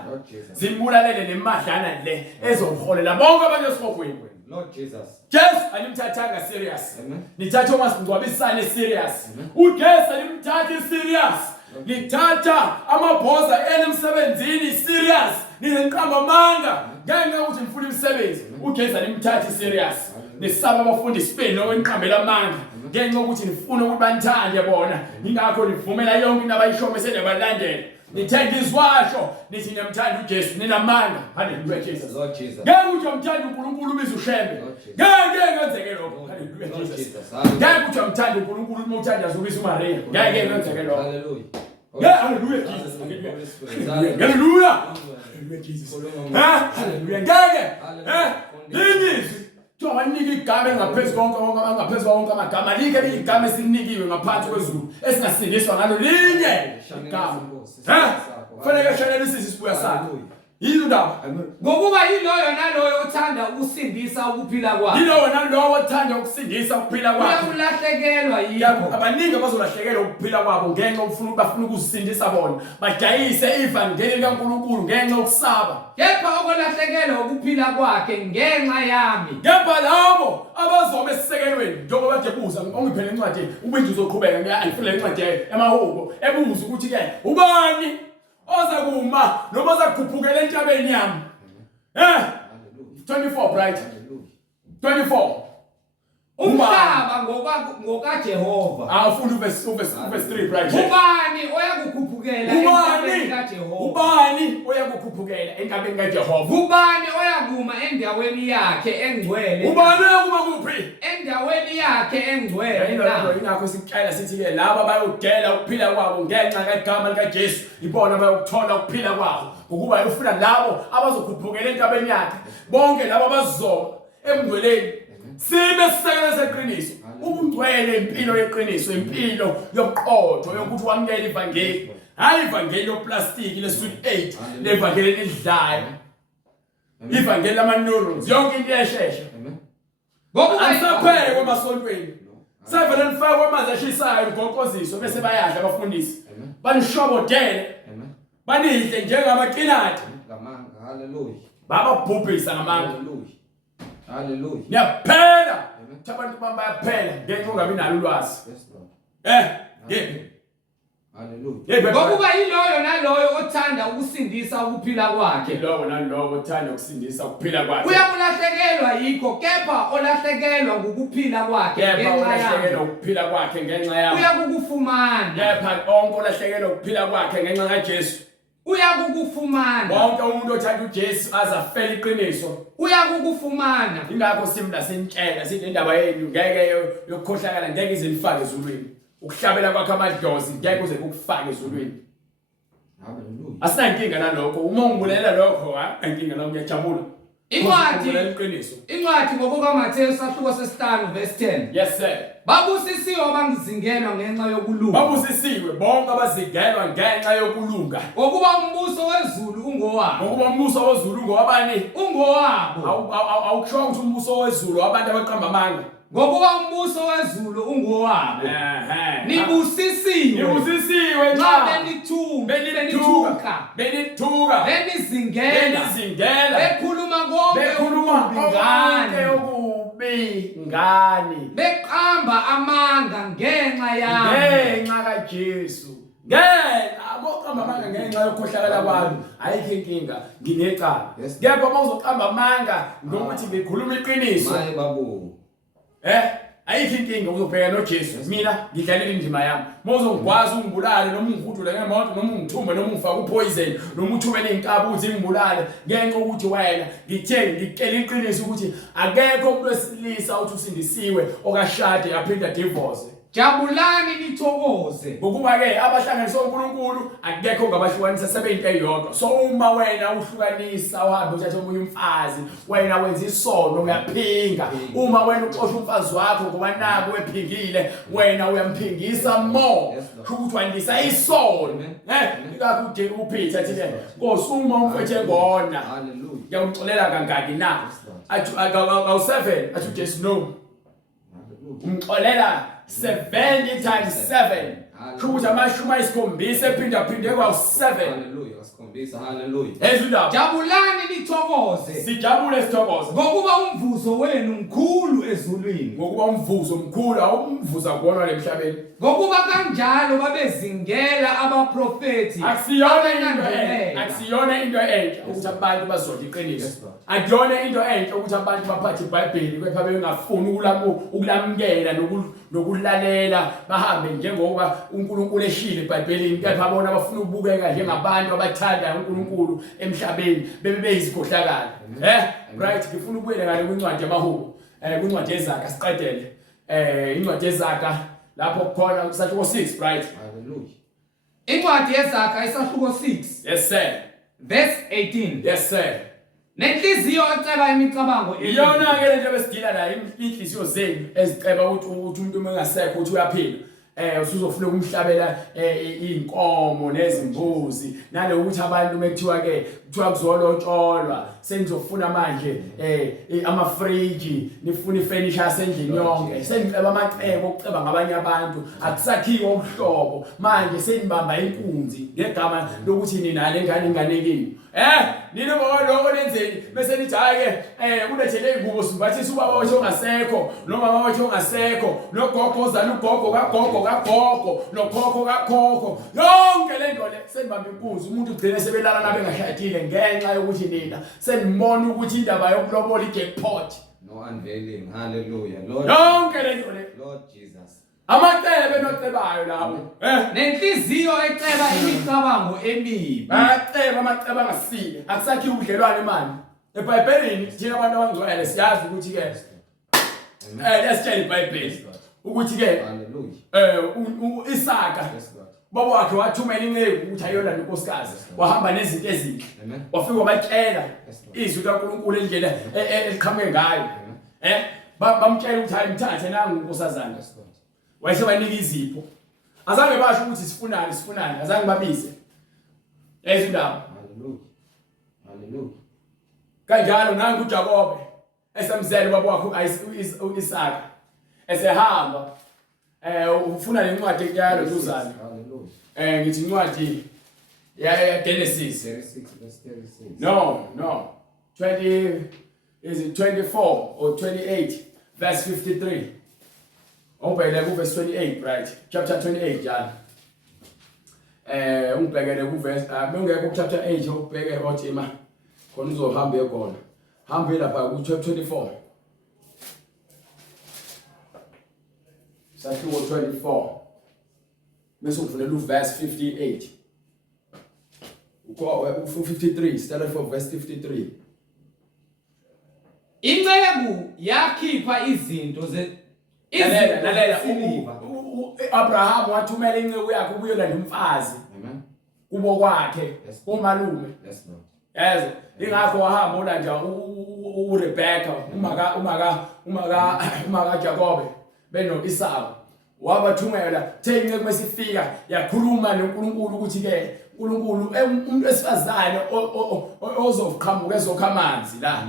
Zimbulalele nemadlana le ezoholela bonke abantu esihogweni. Lord Jesus. Jesu animthathanga serious. Nithatha umasingcwabisane serious. uJesu animthatha serious. Nithatha amabhoza enemsebenzini serious. Nineqamba amanga ngenxa ukuthi nifuna imisebenzi. uJesu animthatha serious. Nisaba abafundi isipeni lokwenqambela amanga ngenxa ukuthi nifuna ukuthi banithande bona. Ingakho nivumela yonke into abayishoyo senebalandela. Nithenga izwasho nithi niyamthanda uJesu ninamanga. Hallelujah Jesus. Lord Jesus. Ngeke uthi umthanda uNkulunkulu ubize ushembe. Ngeke ngenzeke lokho. Hallelujah Jesus. Ngeke uthi umthanda uNkulunkulu uma uthanda zobiza uMaria. Ngeke ngenzeke lokho. Hallelujah. Hallelujah Jesus. Hallelujah. Hallelujah Jesus. Hallelujah. Ngeke. Lingizwi Abanika igama engaphezulu konke angaphezulu konke amagama like igama esinikiwe ngaphansi kwezulu esingasindiswa ngalo linye igama. Kufanele shanele sisibuya sakho. Yini ndaba? Ngokuba yiloyo naloyo othanda ukusindisa ukuphila kwakhe. Yiloyo naloyo othanda ukusindisa ukuphila kwakhe. Uyalahlekelwa yikho. Abaningi bazolahlekelwa ukuphila kwabo ngenxa bafuna ukuzisindisa bona. Badayise ivangeli likaNkulunkulu ngenxa yokusaba. Kepha okulahlekelwa ukuphila kwakhe ngenxa yami. Kepha labo abazoma esisekelweni njengoba kade buza ongiphele incwadi ubintu uzoqhubeka ngiyayifuna incwadi emahubo ebuza ukuthi ke ubani oza kuma noma oza kukhuphukela entabeni yami. 24 right. 24 umhlaba ngokaJehova. Awufuna verse 3 right. Ubani oyakukhuphukela entabeni kaJehova? Ubani oyakukhuphukela entabeni kaJehova? Ubani oyakuma endaweni yakhe engcwele? Ubani oyakuma kuphi? Endaweni yakhe yakhe engcwele na. Ingakho sicela sithi ke laba bayodela ukuphila kwabo ngenxa kagama likaJesu ibona bayokuthola ukuphila kwabo ukuba ufuna labo abazokhuphukela entabeni yakhe bonke labo abazoba emngcweleni sibe sisekele seqiniso ubungcwele impilo yeqiniso impilo yobuqotho yokuthi wamukele ivangeli hayi ivangeli yoplastic le-sweet 8 levangeli elidlayo ivangeli lama-neurons yonke into iyashesha asaphele kwemasontweni sevele nifake amanzi ashisayo ligoqoziswe bese bayadla abafundisi banishobodele banidle njengamakinati bababhubhisa ngamanga niyaphela abantu bami bayaphela ngenxa ungabi nalo ulwazi Ngokuba yiloyo naloyo othanda ukusindisa ukuphila kwakhe. Lowo nalowo othanda ukusindisa ukuphila kwakhe. Uyabulahlekelwa yikho kepha olahlekelwa ngokuphila kwakhe ngenxa yakhe. Uyakukufumana. Kepha onke olahlekelwa ukuphila kwakhe ngenxa kaJesu. Uyakukufumana. Wonke umuntu othanda uJesu azafela iqiniso. Uyakukufumana. Ingakho simla sentshela sithi indaba yenu ngeke yokukhohlakala ngeke ize nifake ezulwini. Ukuhlabela kwakhe amadlozi ngeke uze ukufake ezulwini. Haleluya. Asinankinga nalokho. Uma ungibulela lokho, ankinga la ngiyajabula. Incwadi ngokukaMathewu isahluko sesi-5 verse 10. Yes sir. Babusisiwe abangizingelwa ngenxa yokulunga. Babusisiwe bonke abazingelwa ngenxa yokulunga. Ngokuba umbuso wezulu ungowabo. Ngokuba umbuso wezulu ungowabani? Ungowabo. Awukusho ukuthi umbuso wezulu abantu abaqamba amanga. Ngokuba umbuso wezulu ungowabo. Nibusisiwe nxa benithuka benizingela bekhuluma konke okubi ngani beqamba amanga ngenxa yami ngenxa kaJesu aboqamba amanga ngenxa yokukhohlakala kwami ayikho inkinga nginecala kepha uma uzoqamba amanga ngokuthi ngikhuluma iqiniso ayikho inkinga uzobheka noJesu mina ngidlalela indima yami mawuzongikwazi ungibulale noma ungihudule ngemoto noma ungithume noma ungifake upoison noma uthume neinkabi uthi ngibulale ngenxa ukuthi wena ngikutshela iqiniso ukuthi akekho umuntu wesilisa uthi usindisiwe okashade aphinda divorce. Jabulani nithokoze ngokuba ke abahlanganiswe uNkulunkulu akekho ngabahlukanisa sebeyinto eyodwa. So uma wena uhlukanisa uhambe uthathe omunye umfazi wena wenza isono uyaphinga. Uma wena uxosha umfazi wakho ngoba naku wephingile wena uyamphingisa more ukuthi wandisa isono. Ikakho ude uPeter athi Nkosi uma umfethe ngona haleluya ngiyamxolela kangaki na athi awu7 athi uJesu no umxolela 70 times 7. Ukuthi amashumi ayisikhombisa ephinda kwa7. Haleluya asikhombisa haleluya. Ezindaba jabulani nithokoze. Sijabule sithokoze. Ngokuba umvuzo wenu mkhulu ezulwini. Ngokuba umvuzo mkhulu awumvuza kuona emhlabeni. Ngokuba kanjalo babezingela abaprofeti. Akusiyona into enhle ukuthi abantu bazodla iqiniso. Akuyona into enhle ukuthi abantu baphathe iBhayibheli kepha bengafuni ukulamukela nokulalela bahambe njengoba uNkulunkulu eshilo eBhayibhelini kepha bona bafuna ukubukeka njengabantu abathanda uNkulunkulu emhlabeni beyizikhohlakala. Right ngifuna ukubuyela ngale kwincwadi yamaHubo kwincwadi yeZakha siqedele incwadi yeZakha lapho khona isahluko 6 right. Hallelujah. Incwadi yeZakha isahluko 6. Yes sir. Verse 18. Yes sir. Nenhliziyo eceba imicabango iyona ke lento besidila la inhliziyo zenu eziceba ukuthi umuntu mengasekho uthi uyaphila usuzofuna ukumhlabela inkomo nezimbuzi nale ukuthi abantu bekuthiwa ke kuthiwa kuzolotsholwa senizofuna manje ama-fridge nifuna ifurniture sendlini yonke seniceba amacebo okuceba ngabanye abantu akusakhiwa uhlobo manje senibamba inkunzi ngegama lokuthi nina lengane inganekini nina lokho nenzeni bese nithi hayi kulethele izingubo simbathisa ubaba wethu ongasekho noma mama wethu ongasekho nogogo ozala ugogo kagogo nokhokho kakhokho yonke le nto le senibamba inkunzi umuntu ugcine sebelala nabe ngashadile ngenxa yokuthi nina senibona ukuthi indaba yokulobola ijackpot no unveiling hallelujah Lord yonke le nto le Lord Jesus amacebe nocebayo labo nenhliziyo eceba imicabango emibi baceba amaceba angasile akusakhi ubudlelwane manje eBhayibhelini thina abantu abangcwele siyazi ukuthi ke Lesitshela iBhayibheli ukuthi ke Isaka baba wakhe wathumela inceku ukuthi ayolanda unkosikazi wahamba nezinto ezinhle wafika wabatshela izwi likaNkulunkulu endlela eliqhamuke ngayo bamtshela ukuthi hayi mthathe nangu unkosazana wayesebanika izipho azange basho ukuthi sifunani azange babize ezindaba haleluya kanjalo nangu uJakobe esemzele baba wakhe uIsaka esehamba ufuna lencwadi ekuyalo uzana ngithi incwadi ya Genesis 36 verse 36 no 20 is it 24 or 28 verse 53 ubhekele ku verse 28 right chapter 28 jana ungibhekele ku verse bengekho ku chapter 8 ubheke othi ma khona uzohamba ekhona hambe lapha ku chapter 24 Sakhiwo 24 bese uvulela uverse 58 u53 start from verse 53 Inceku yakhipha izinto lalela Abraham wathumela inceku yakhe ukuyolanda umfazi kubo kwakhe umalume yazi ingakho wahamba olanda uRebecca umaka Jacob beno Isaka wabathumela thenge mesifika yakhuluma noNkulunkulu ukuthi ke uNkulunkulu umuntu esifazane ozoqhamuka ezokha amanzi la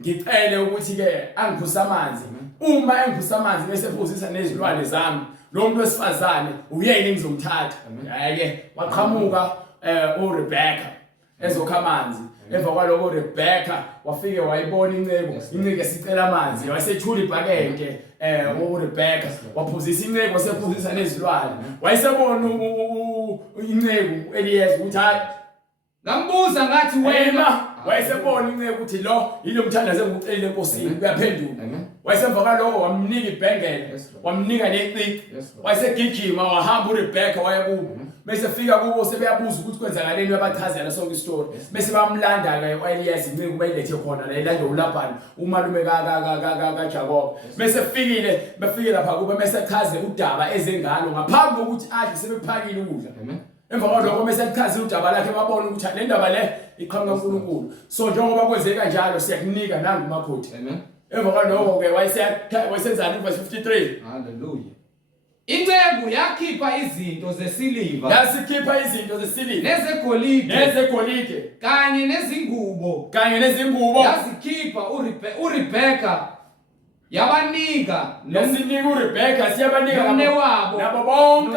ngicele ukuthi ke angiphusa amanzi uma engiphusa amanzi bese phuzisa nezilwane zami lo muntu wesifazane uyena engizomthatha ke waqhamuka uRebecca ezokha amanzi emva kwaloko uRebecca wafike wayibona inceke sicela amanzi wasethula ibhakede uRebecca waphuzisa inceke wasephuzisa nezilwane wayesebona inceke Eliyeza ukuthi hayi ngambuza ngathi wena wayesebona inceke ukuthi lo yilo mthandaze ngokucelela enkosini uyaphendula wayesemva kwaloko wamnika ibhengele wamnika neqhiqi wayesegijima wahamba uRebecca wayekubo bese fika kubo sebeyabuza ukuthi kwenzakaleni uyabachazela sonke istory bese bamlanda ke Eliyeza inceke ubayilethe khona la elande uLabhani umalume kaJakob bese befike lapha kube bese chaze udaba ezengalo ngaphambi kokuthi adle sebephakile ukudla emva kwaloko bese chaze udaba lakhe babona ukuthi le ndaba le iqhamuka kaNkulunkulu so njengoba kwenzeka kanjalo siyakunika nangu makhoti emva kwaloko ke wayesenzana verse 53 haleluya Inceku yakhipha izinto zesiliva yasikhipha izinto zesiliva nezegolide kanye nezingubo yazikhipha uRebecca yabanika nesinika uRebecca siyabanika nomnewabo nabo bonke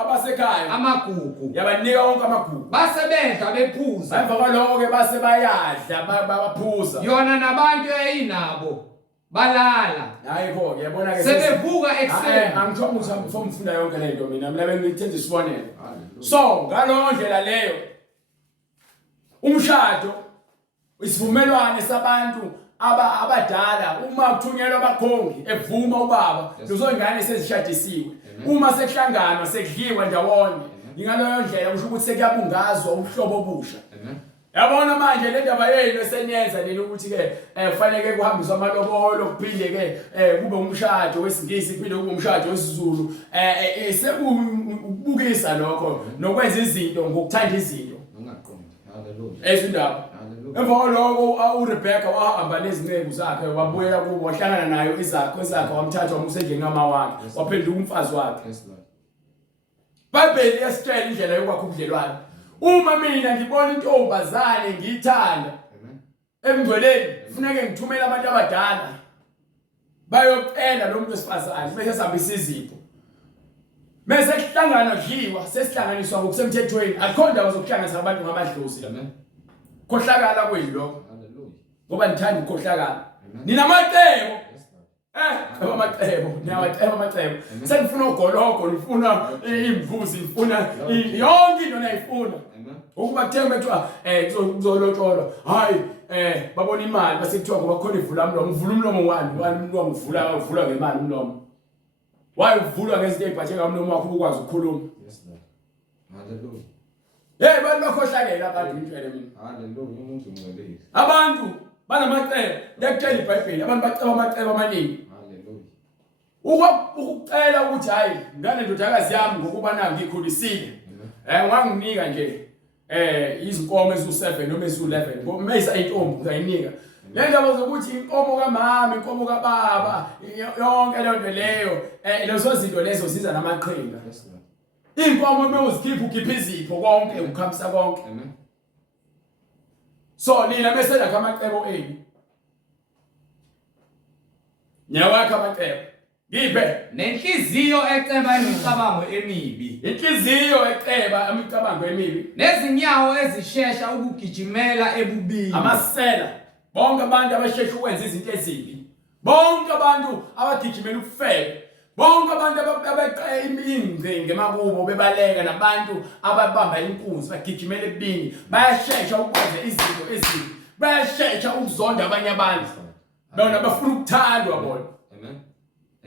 abasekhaya amagugu yabanika wonke amagugu basebedla bephuza emva kwaloko ke base bayadla babaphuza yona nabantu eyinabo balala hayibo yabona ke sebevuka ekseni angithola ukuthi ngifunda yonke lento mina bengithenza isibonelo so ngalo ndlela leyo umshado isivumelwano sabantu abadala uma kuthunyelwa abakhongi evuma ubaba lozongane sezishadisiwe uma sekuhlanganwa sekudliwa ndawonye ngingaloyo ndlela kusho ukuthi sekuyabungazwa umhlobo obusha yabona manje le ndaba yenu esenyenza leni ukuthi ke kufanele kuhambiswe amalobolo kuphinde ke kube umshado wesingisi kuphinde kube umshado wesiZulu sekubukisa lokho nokwenza izinto ngokuthanda izinto ungaqondi haleluya ezindaba emva kwaloko uRebecca wahamba nezinceku zakhe wabuyela kubo wahlangana nayo izakhe wamthatha wamusa endlini kamawakhe waphenduka umfazi wakhe Bibheli yasitshela indlela yokwakha ubudlelwano uma mina ngibona intombazane ngiyithanda emngcweleni kufanele ngithumele abantu abadala bayocela lo muntu wesifazane bese sihambisa izipho bese kuhlangana kudliwa sesihlanganiswa ngokusemthethweni akhonda bazokuhlanganisa abantu ngamadlozi khohlakala kwenu lokho ngoba nithanda ukukhohlakala nina amacebo amacebo senifuna ugologo nifuna imvuzi nifuna yonke into nayifuna ukuba kuthemba ethiwa kuzolotsholwa hayi babona imali base kuthiwa ngoba khona ivula umlomo wani umlomo uvula ngemali umlomo waye uvulwa ngezinto ezibhatheka umlomo wakho ukwazi ukukhuluma haleluya hey bantu bakhohlakela abantu impela mina haleluya umuntu ungcwelile abantu banamacebo ngiyakutshela iBhayibheli abantu baceba amacebo amaningi Hallelujah. ukucela ukuthi hayi ngane ndodakazi yami ngokuba na ngikhulisile wanginika nje izinkomo ezu7 noma ezu11 ngomesa intombi ngayinika le ndaba zokuthi inkomo kamama inkomo kababa yonke le nto leyo lezo zinto lezo ziza namaqhinga inkomo mewuzikhipha ukhipha izipho konke ukhambisa konke Amen. so nina mesela kamacebo enu nyawakha amacebo ngiphe Nenhliziyo eceba imicabango emibi. inhliziyo eceba imicabango emibi Nezinyawo ezishesha ukugijimela ebubini. amasela bonke abantu abasheshe ukwenza izinto ezimbi bonke abantu abagijimela ukufela bonke abantu abeqe ingcinge emakubo bebaleka nabantu ababamba inkunzi bagijimela ebini bayashesha ukwenza izinto ezimbi bayashesha ukuzonda abanye abantu bona bafuna ukuthandwa bona Amen.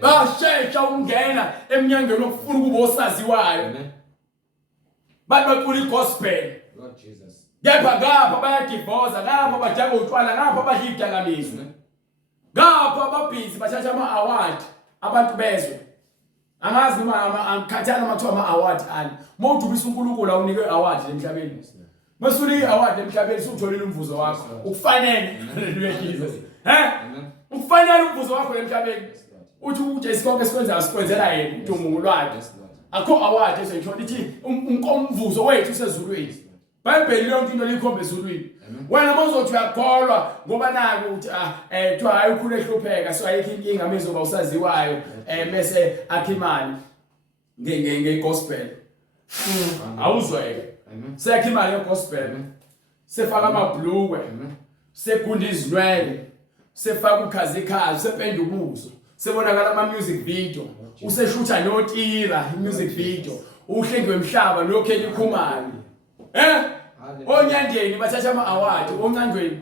bayashesha ukungena eminyangweni okufuna ukuba osaziwayo Amen. bacula igospel Lord Jesus. kepha ngapha bayadivoza ngapha bajaka utshwala ngapha badla idakamizwa Amen. ngapha ababhizi bathatha ama-award abantu bezwe angazi noma angikhathana amathiwa ama-award ani uma udumisa uNkulunkulu awunikwe i-award emhlabeni mesunika i-award emhlabeni sutholile umvuzo wakho ukufanele haleluya Jesus ukufanele umvuzo wakho emhlabeni uthi uJesu konke sikwenzayo sikwenzela yena udumo lwakhe akho award eseyithola ithi umvuzo wethu usezulwini iBhayibheli lonke into likhombe ezulwini wena mawuzothi uyakholwa ngoba naku uthi kuthiwa hayi ukhule ehlupheka so ayikho inkinga mezoba usaziwayo bese akhimali ngegospel awuzweke seyakhimali ngegospel sefaka amabhlukwe segunda izinwele sefaka ukhazikhazi sependa ubuso sebonakala ama-music video useshutha notira i-music video uhlengiwe emhlaba lokheli ikhumani onyandeni bathatha ama-award oncandweni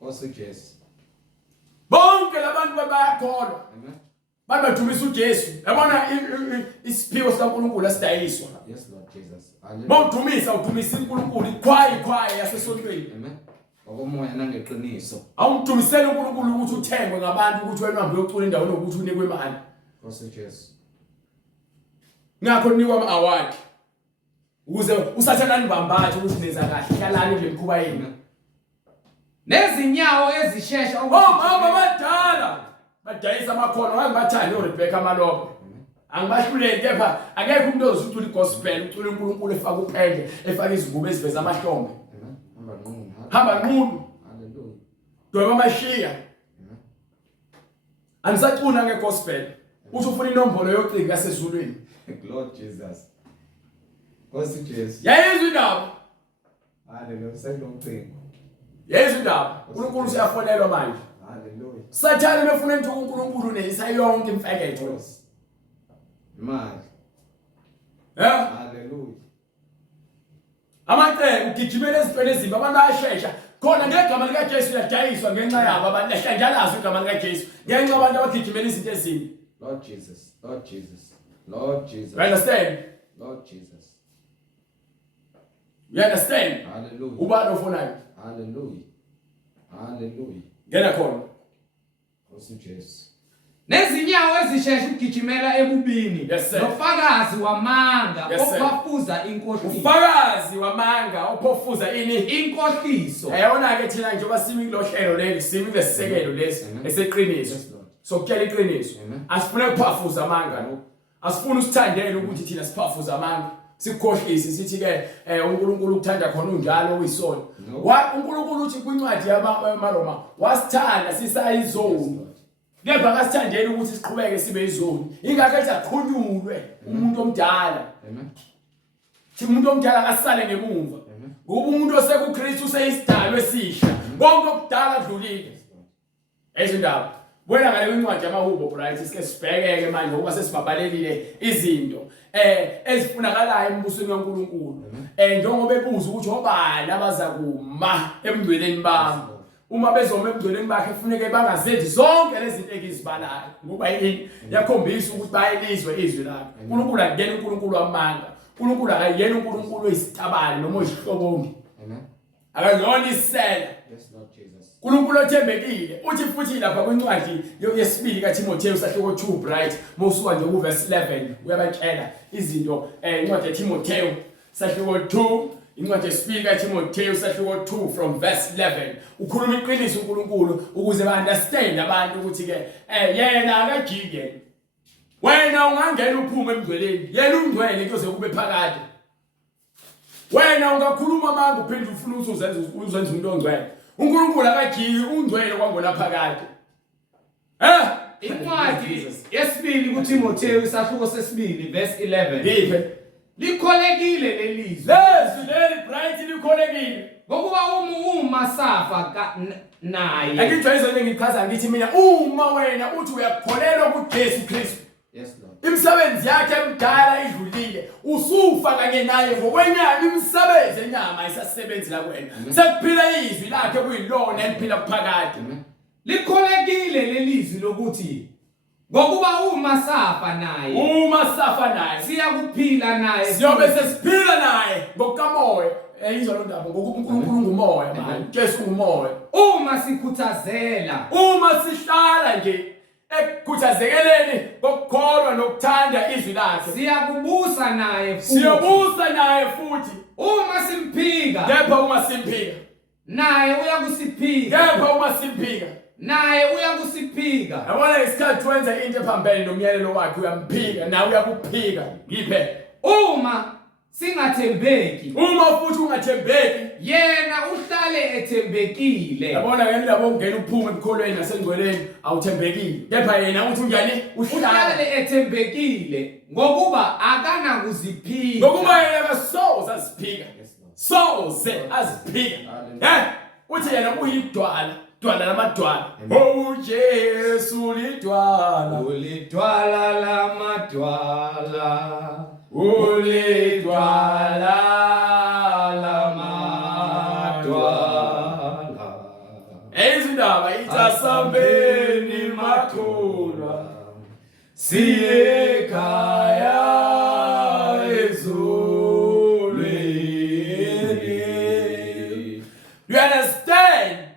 uJesu. bonke labantu bayakholwa bantu badumisa uJesu yabona isiphiwo sikaNkulunkulu asidayiswa Yes, Lord Jesus. Hallelujah. mawudumisa udumisa uNkulunkulu ikhwayi yasesontweni Amen. Ngokomoya nangeqiniso. awumdumisele uNkulunkulu ukuthi uthengwe ngabantu ukuthi wena uhambe uyocula endaweni ukuthi unikwe imali uJesu. ngakho ninikwa ama-award ukuze usathanani bambathe ukuthi nenza kahle hlalani kule mkhuba yenu Nezinyawo ezishesha omama badala badayisa amakhono wangibathandi uRebecca Malope angibahluleki kepha akekho umuntu ozothi ucula igospel ucula uNkulunkulu efaka upende efaka izingubo eziveza amahlombe hamba nqunu Hallelujah. dweba amashiya anisacuna ngegospel uthi ufuna inombolo yocingo yasezulwini Lord Jesus. uJesu. yayizwa indaba Hallelujah. Sekulomcingo. yayizwa indaba uNkulunkulu uyafonelwa manje Hallelujah. sathana befuna into uNkulunkulu neyisa yonke imfeketho Imali. yeah Hallelujah. amacebo ugijimela ezintweni ezimbi abantu bayashesha khona ngegama likaJesu uyadayiswa ngenxa yabo abantu lahlanjalazo igama likaJesu ngenxa abantu abagijimela izinto ezimbi Lord Jesus. Lord Jesus. Lord Jesus. you understand Lord Jesus. you understand Hallelujah. ubani ofonayo Hallelujah. Hallelujah. ngena khona uJesu. Nezinyawo ezishesha ukugijimela ebubini. Yes, sir. Nofakazi wamanga Yes, sir. ophafuza inkohliso. ufakazi wamanga ophofuza ini Inkohliso. yayona ke thina njengoba simi kulohlelo leli simi kulesisekelo lesi eseqiniso Yes, Lord. sokutshela iqiniso Amen. asifune ukuphafuza amanga lo asifuni usithandele ukuthi thina siphafuza amanga sikukhohlise sithi ke uNkulunkulu ukuthanda khona unjalo uyisona No. uNkulunkulu uthi kwincwadi yamaRoma wasithanda sisayizoni Yes, Lord. kepha akasithandeli ukuthi siqhubeke sibe izoni ingakho ethi aqhunyulwe umuntu omdala Amen. umuntu omdala akasale ngemumva ngoba umuntu osekuKristu useyisidalwa esisha konke okudala kudlulile ezindaba wena ngale incwadi yamaHubo bright sike sibhekeke manje ngoba sesibabalelile izinto ezifunakalayo embusweni kaNkulunkulu njengoba ebuza ukuthi obani abazakuma emngcweleni bami uma bezoma emngcweleni bakhe kufuneka bangazenzi zonke lezi zinto engizibalayo ngoba yini yakhombisa ukuthi bayelizwe izwi lakhe uNkulunkulu akuyena uNkulunkulu wamanga uNkulunkulu akayena uNkulunkulu oyisitabane noma oyisihlobongi Amen. akazona isela Yes, Lord Jesus. uNkulunkulu othembekile uthi futhi lapha kwencwadi yesibili kaTimotheo sahluko 2 bright mosuka nje ku verse 11 uyabakela izinto incwadi yaTimotheo sahluko 2 incwadi yesibili kaTimotheo sahluko 2 from verse 11 ukhuluma iqiniso uNkulunkulu ukuze ba understand abantu ukuthi ke yena akajike wena ungangena uphume emgcweleni yena ungcwele kuze kube phakade wena ungakhuluma manje uphinde ufuna ukuthi uzenze umuntu ongcwele uNkulunkulu akajiki ungcwele kwangona phakade incwadi yesibili kuTimotheo isahluko sesibili verse 11 Ngiphe likholekile lelizwi leli bright likholekile ngokuba uma safa naye angijwayeze nje ngichaza ngithi mina uma wena uthi uyakholelwa kuJesu Kristu yes Lord imisebenzi yakhe emdala idlulile usufa kanye naye ngokwenyama imisebenzi enyama ayisasebenzi la kuwena sekuphila izwi lakhe kuyilona eliphila kuphakade likholekile lelizwi lokuthi ngokuba uma safa naye siyakuphila naye siyobe sesiphila naye ngokukamoya izolo ndaba ngokuba uNkulunkulu ngumoya manje Jesu ngumoya uma sikhuthazela uma sihlala nje ekukhuthazekeleni kokukholwa nokuthanda izwi lakhe siyakubusa naye futhi uma simphika kepha uma simphika naye uyakusiphika naye yabona isikhathi wenza into ephambene nomyalelo wakhe uyamphika nawe uyakuphika ngiphe uma singathembeki uma futhi ungathembeki yena uhlale ethembekile yabona ngendaba ongena uphume emkholweni nasengcweleni awuthembekile kepha yena uthi unjani uhlale ethembekile ngokuba akanakuziphika ngokuba yena kasoze aziphika soze aziphika uthi yena uyidwala lamadwala Jesu lidwala lamadwala ulidwala lamadwala ezindaba itasambeni makhula siyekhaya ezulwini you understand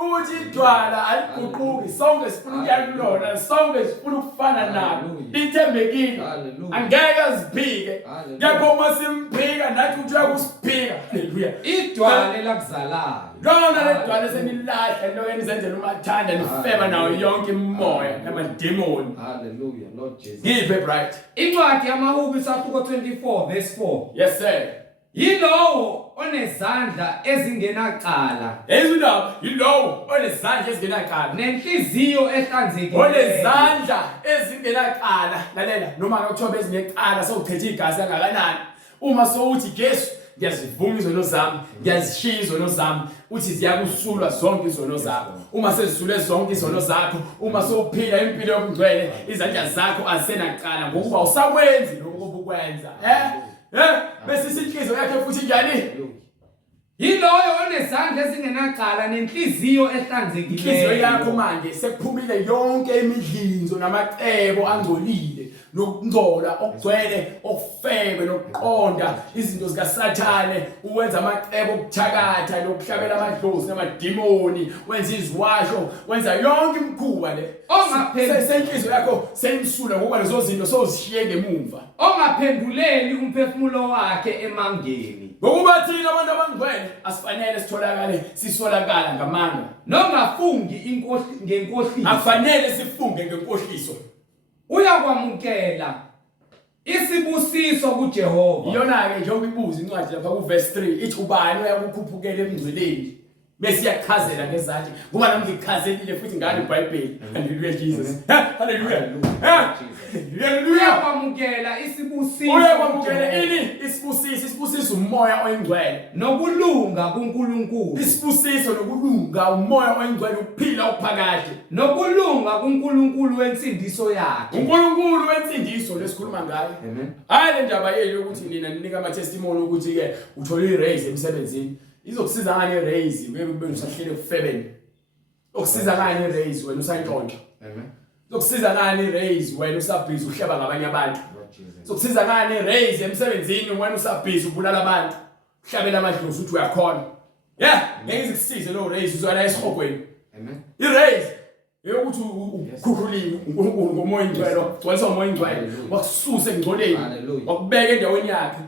ukuthi idwala aliguquki sonke sifuna ukuyakulona sonke sifuna ukufana nalo lithembekile angeke aziphike kepha uma simphika nathi uthi uyakusiphika haleluya idwala elakuzalayo lona ledwala senilahla lokho nizenzela umathanda nifeba nawo yonke imimoya namademoni haleluya Lord Jesus ngiphe bright incwadi yamaHubo isahluko 24 verse 4 yes sir yilowo onezandla ezingenacala ezindaba yilowo onezandla ezingenacala nenhliziyo ehlanzekileyo onezandla ezingenacala lalela noma ngakuthiwa bezinecala sowuchethe igazi kangakanani uma sowuthi Jesu ngiyazivuma izono zami ngiyazishiya izono zami uthi ziyakusulwa zonke izono zakho uma sezisule zonke izono zakho uma sowuphila impilo yokungcwele izandla zakho azisenacala ngokuba usakwenzi lokho obukwenza bese isinhliziyo yakhe futhi njani yiloyo onezandla ezingenacala nenhliziyo ehlanzekileyo inhliziyo yakho manje sekuphumile yonke imidlinzo namacebo angcolile nokungcola okugcwele okufebe nokuqonda izinto zikaSathane uwenza amacebo okuthakatha nokuhlabela amadlozi namademoni wenza izwasho wenza yonke imikhuba le senhliziyo yakho seyimsula ngoba lezo zinto sozishiye ngemuva ongaphenduleli umphefumulo wakhe emangeni ngokuba thina abantu abangcwele asifanele sisolakala ngamanga nongafungi ngenkohliso akufanele sifunge ngenkohliso uyakwamukela isibusiso kuJehova iyona ke njengoba ibuza incwadi lapha ku verse 3 ithi ubani uyakukhuphukela emngcweleni bese iyachazela ngezandla ngoba nami ngikhazelile futhi ngale iBhayibheli haleluya Jesus haleluya uyakwamukela isibusiso uyakwamukela ini isibusiso umoya oyingcwele nokulunga kuNkulunkulu isibusiso nokulunga umoya oyingcwele ukuphila okuphakade nokulunga kuNkulunkulu wensindiso yakhe uNkulunkulu wensindiso lesikhuluma ngayo amen hayi le ndaba yenu ukuthi nina ninika ama testimony ukuthi ke uthola iraise emsebenzini izokusiza ngani iraise kube usahlele kufebeni okusiza ngani iraise wena usantshontsha amen sokusiza ngani raise wena usabhizi uhleba ngabanye abantu sokusiza ngani raise emsebenzini wena usabhizi ubulala abantu uhlabela amadlozi uthi uyakhona Yeah, ngeke izikusize lo raise uzwana esihogweni. Amen. I-raise yokuthi ukukhukhulile uNkulunkulu ngomoya ingcwele, gcwalisa umoya ingcwele, wakususe engcoleni, wakubeka endaweni yakhe.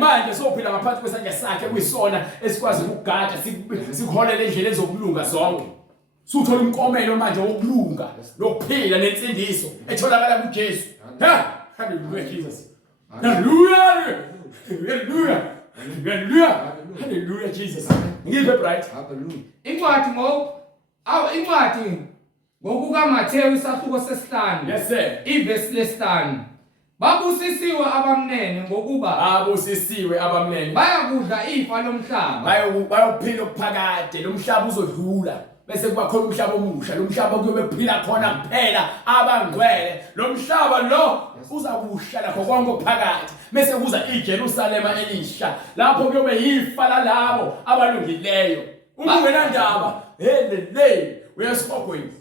Manje sophila ngaphansi kwesandla sakhe kuyisona esikwazi ukugada sikuholele endleleni zokulunga zonke. Suthola umkomelo manje wokulunga, lokuphila nensindiso etholakala kuJesu. Hallelujah Jesus. Hallelujah. Hallelujah. Hallelujah. Hallelujah Jesus. Ngiphe bright. Hallelujah. Incwadi ngokuka Mateyu isahluko sesihlanu. Yes sir. Ivesi lesihlanu. Babusisiwe abamnene ngokuba abusisiwe abamnene bayakudla ifa lomhlaba. Bayophila okuphakade lomhlaba uzodlula. Bese kuba khona umhlaba omusha, lo mhlaba kuyobe kuphila khona kuphela abangcwele. Lo mhlaba lo uzakuhlala konke okuphakathi. Bese kuza iJerusalema elisha. Lapho kuyobe yifa lalabo abalungileyo. Ungena ndaba, helele, uyasihogweni.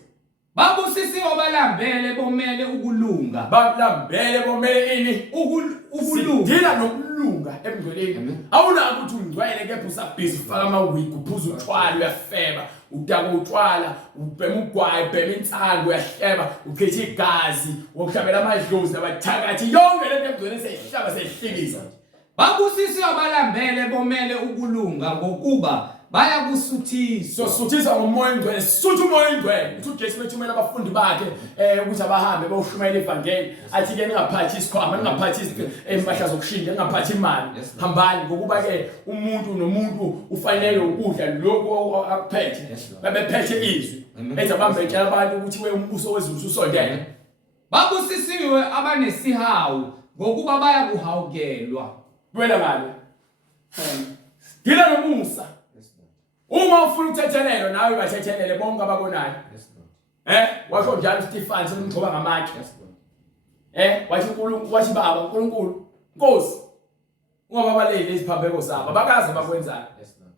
Babusisiwe abalambele bomele ukulunga. Balambele bomele ini? Ukulunga. Sidila nokulunga emngcweleni. Awunaki ukuthi ungcwele kepha usabhizi ufaka amawigi, uphuza utshwala uyafeba, udaka utshwala, ubhema ugwayi, ubhema insando uyahleba, ukhetha igazi, wokuhlabela amadlozi nabathakathi yonke lento emngcweleni seyihlaba seyihlekisa. Babusisiwe abalambele bomele ukulunga ngokuba bayakusuthiswa. Sosuthisa ngomoya ingcwele, suthu umoya ingcwele. Uthi uJesu bethumela abafundi bakhe ukuthi abahambe bayoshumayela ivangeli. Athi ke ningaphathi isikhwama, ningaphathi impahla zokushintsha, ningaphathi imali. Hambani ngokuba ke umuntu nomuntu ufanele ukudla lokho akuphethe. Babephethe izwi. Enza bambetshela abantu ukuthi we umbuso wezulu usondele. Babusisiwe abanesihawu ngokuba bayakuhawukelwa. Kwela ngale. Dila nomusa. Uma ufuna ukuthethelelwa nawe bathethelele bonke ababonayo. Washo njalo uStefan somgcoba ngamatshe. Wathi uNkulunkulu, wathi baba uNkulunkulu, Nkosi. Ungababaleli iziphambeko zabo, abakaze bakwenzayo.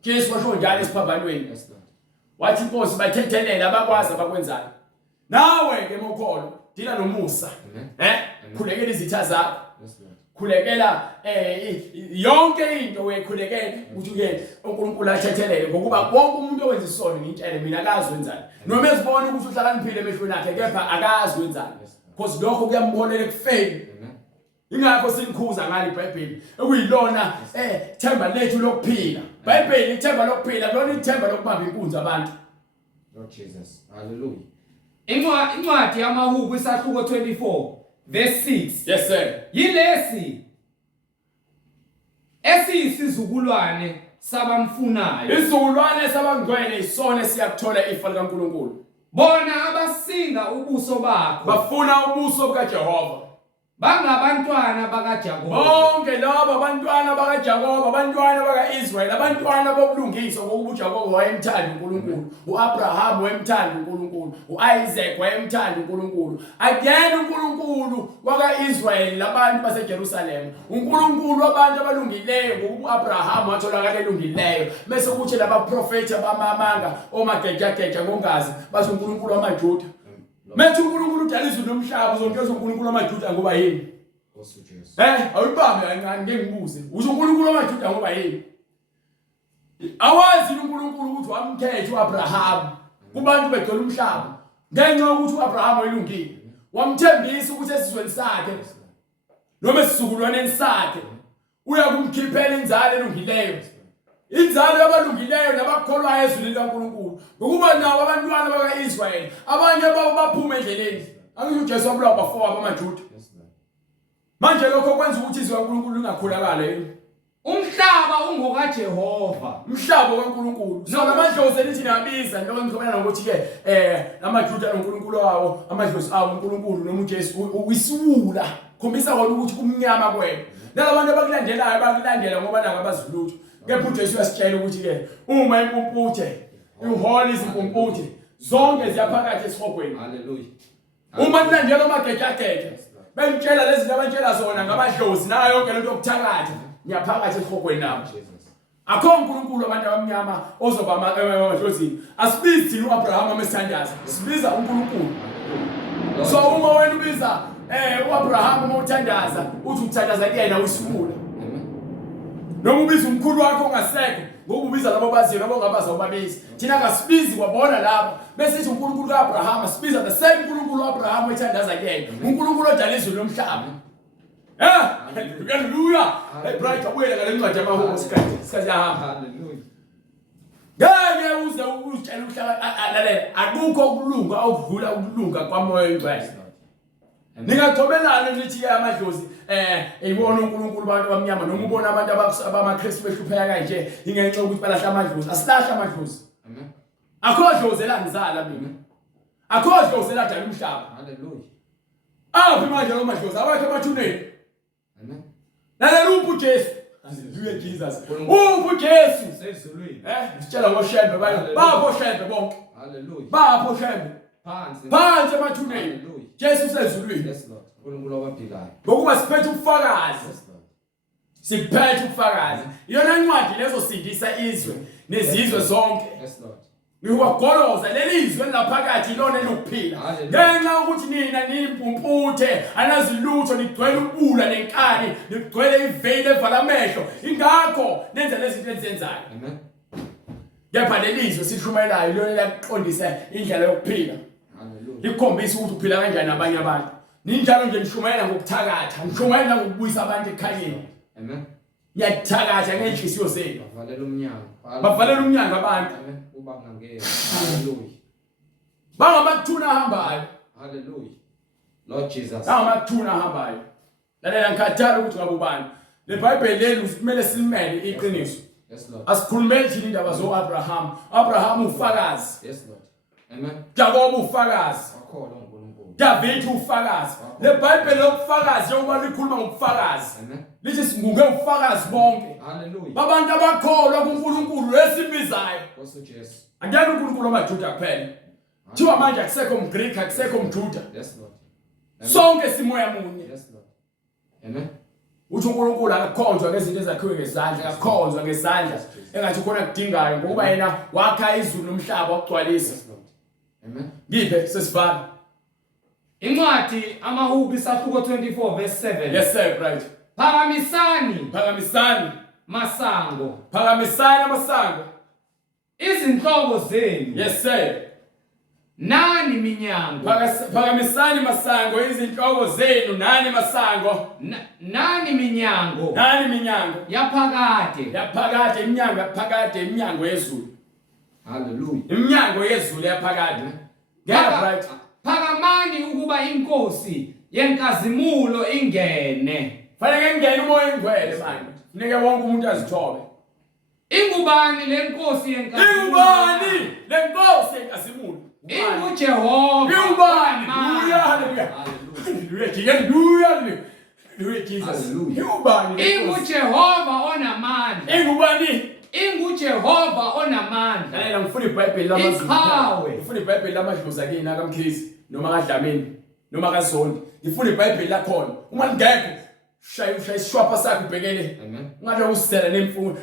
Jesu washo njalo esiphambanweni. Wathi Nkosi bathethelele abakwazi abakwenzayo. Nawe ke mokholo, dila nomusa. Khulekela izitha zakho. Khulekela yonke into wekhulekela ukuthi ke uNkulunkulu athethelele ngokuba wonke umuntu owenza isono ngintshele mina akazi wenzani. Noma ezibona ukuthi uhlakaniphile emehlweni akhe kepha akazi wenzani. Because lokho kuyambonela ekufeni. Ingakho sinikhuza ngale iBhayibheli ekuyilona themba lethu lokuphila. iBhayibheli ithemba lokuphila lona ithemba lokubamba inkunzi abantu. Lord Jesus. Hallelujah. Incwadi yamaHubo isahluko 24 verse 6. Yes sir. Yilesi esiyisizukulwane sabamfunayo. Isizukulwane sabangcwele isona siyakuthola ifa likaNkulunkulu. Bona abasinga ubuso bakho. Bafuna ubuso bukaJehova. Bangabantwana bakaJakobe. Bonke labo abantwana bakaJakobe, abantwana bakaIsrael, abantwana bobulungiswa ngokuba uJakobe wayemthanda uNkulunkulu, uAbraham wayemthanda uNkulunkulu, uIsaac wayemthanda uNkulunkulu. Again uNkulunkulu wakaIsrael labantu baseJerusalem, uNkulunkulu wabantu abalungileyo ngokuba uAbraham watholakala elungileyo. Bese kuthi laba prophets abamamanga omagejageja ngongazi bathi uNkulunkulu wamaJuda. Methu uNkulunkulu udala izulu nomhlaba zonke uNkulunkulu wamaJuda ngoba yini? Nkosi Jesu. Awubambe kancane ngeke ngibuze. Usho uNkulunkulu wamaJuda ngoba yini? Awazi uNkulunkulu ukuthi wamkhetha uAbraham kubantu begcwele umhlaba. Ngenxa yokuthi uAbraham wayelungile. Wamthembisa ukuthi esizweni sakhe noma esizukulwaneni sakhe uyakumkhiphela inzalo elungileyo. Inzalo yabalungileyo nabakholwayo ezulwini likaNkulunkulu. Ngokuba nawo abantwana bakaIsrael abanye babo baphuma endleleni. Angisho uJesu wabulawa bafowabo bamaJuda. Manje lokho kwenza ukuthi izwi likaNkulunkulu lingakholakala yini? Umhlaba ungokaJehova. Umhlaba kaNkulunkulu. Sona amadlozi elithi nabiza njengoba ngikhomela ngokuthi ke amaJuda noNkulunkulu wawo, amadlozi awo uNkulunkulu noma uJesu uyisiwula. Khombisa wona ukuthi kumnyama kwena. Nalabantu abakulandelayo bakulandela ngoba nabo abazilutho. Kepha uJesu uyasitshela ukuthi ke uma impumputhe, iholi izimpumputhe zonke ziyaphakathi esihogweni. Hallelujah. Uma nilandela amagejageja, bengitshela lezi zinto abantshela zona ngamadlozi nayo yonke lento yokuthakatha, ngiyaphakathi esihogweni nabo. Akho uNkulunkulu abantu abamnyama ozoba amadlozini. Asibizi thina uAbraham amesithandaza, sibiza uNkulunkulu. So uma wena ubiza uAbraham uma uthandaza, uthi uthandaza kuyena usikhula. Noma ubiza umkhulu wakho ongasekho, ngokubiza labo baziyo nabo ngabaza ubabiza thina kasibizi kwabona lapha bese sithi uNkulunkulu kaAbraham sibiza the same uNkulunkulu kaAbraham ethandaza kuyena uNkulunkulu odala izulu nomhlaba hallelujah hey bright abuye ngale ncwadi yamahubo isikhathi yahamba Hallelujah. ngeke uze utshela uhlala lalela akukho ukulunga okudlula ukulunga kwamoya oyingcwele ningathobelana nithi ke amadlozi eyibona uNkulunkulu abantu abamnyama noma ubona abantu abamaKristu behlupheka kanje ingenxa ukuthi balahla amadlozi asilahla amadlozi Amen. akho dlozi elangizala mina akho dlozi eladala umhlaba Hallelujah. aphi manje lo madlozi abakho emathuneni Amen. lalela uJesu hallelujah Jesus uJesu Sezulwini. sitshela ngoshembe bapho shembe bonke Hallelujah. bapho shembe phansi emathuneni Hallelujah. Jesu sezulwini Yes Lord. uNkulunkulu wabaphilayo. ngokuba siphethe ubufakazi Yes Lord. siphethe ubufakazi iyona ncwadi lezo sindisa izwe nezizwe zonke Yes Lord. ngiyogoloza lelizwe laphakathi ilona elokuphila ngenxa ukuthi nina nimpumputhe anazilutho nigcwele ubula nenkani nigcwele iveli evala amehlo ingakho nenza lezi zinto ezenzayo Amen. kepha lelizwe sishumayelayo lona liyaqondisa indlela yokuphila Hallelujah. likhombisa ukuthi uphila kanjani nabanye abantu ninjalo nje nishumayela ngokuthakatha nishumayela ngokubuyisa abantu ekhayeni Amen. yathakatha ngenhliziyo zenu Bavalela umnyango. bavalela umnyango abantu Amen. Ubanga ngeke. Hallelujah. bangamathuna ahambayo Hallelujah. Lord Jesus. bangamathuna ahambayo lalela ngikhathala ukuthi ngabubani le Bible leli kumele silimele iqiniso Yes Lord. asikhulumeli thina indaba Abraham ufakazi Yes Lord. Amen. Jacob ufakazi Akholwa uNkulunkulu. David ufakazi le Bible lokufakazi yokuba likhuluma ngobufakazi Amen. lithi singuke ubufakazi bonke Hallelujah. babantu abakholwa kuNkulunkulu esibizayo Nkosi uJesu. angeke uNkulunkulu amaJuda kuphela thiwa manje akusekho umGreek akusekho umJuda Yes Lord. Amen. sonke simoya munye Yes Lord. Amen. uthi uNkulunkulu akakhonzwa ngezinto ezakhiwe ngezandla akakhonzwa ngezandla engathi khona kudingayo ngoba yena wakha izulu nomhlaba wakugcwalisa Yes Lord. Amen. ngiphe sesivala Incwadi amahubo isahluko 24 verse 7. yes sir right Phakamisani phakamisani amasango izinhlobo zenu. yes sir Nani minyango. phakamisani masango izinhlobo zenu nani masango Nani minyango. yaphakade iminyango yezulu Hallelujah. iminyango yezulu yaphakade yeah right Phakamani ukuba inkosi yenkazimulo ingene. fanele ngene umoya engcwele manje nike wonke umuntu azithobe Ingubani lenkosi yenkazimulo? ingubani lenkosi yenkazimulo InguJehova. ingubani hallelujah Jesus ingubani InguJehova onamandla. ingubani InguJehova onamandla. lalela ngifuna iBhayibheli lamazulu Iqhawe. ngifuna iBhayibheli lamadlozi akini akamkhizi noma kaDlamini noma kaZondi ngifuna iBhayibheli lakhona uma ngekho shaya isishwapha sakho ubhekele Amen. ngabe usizela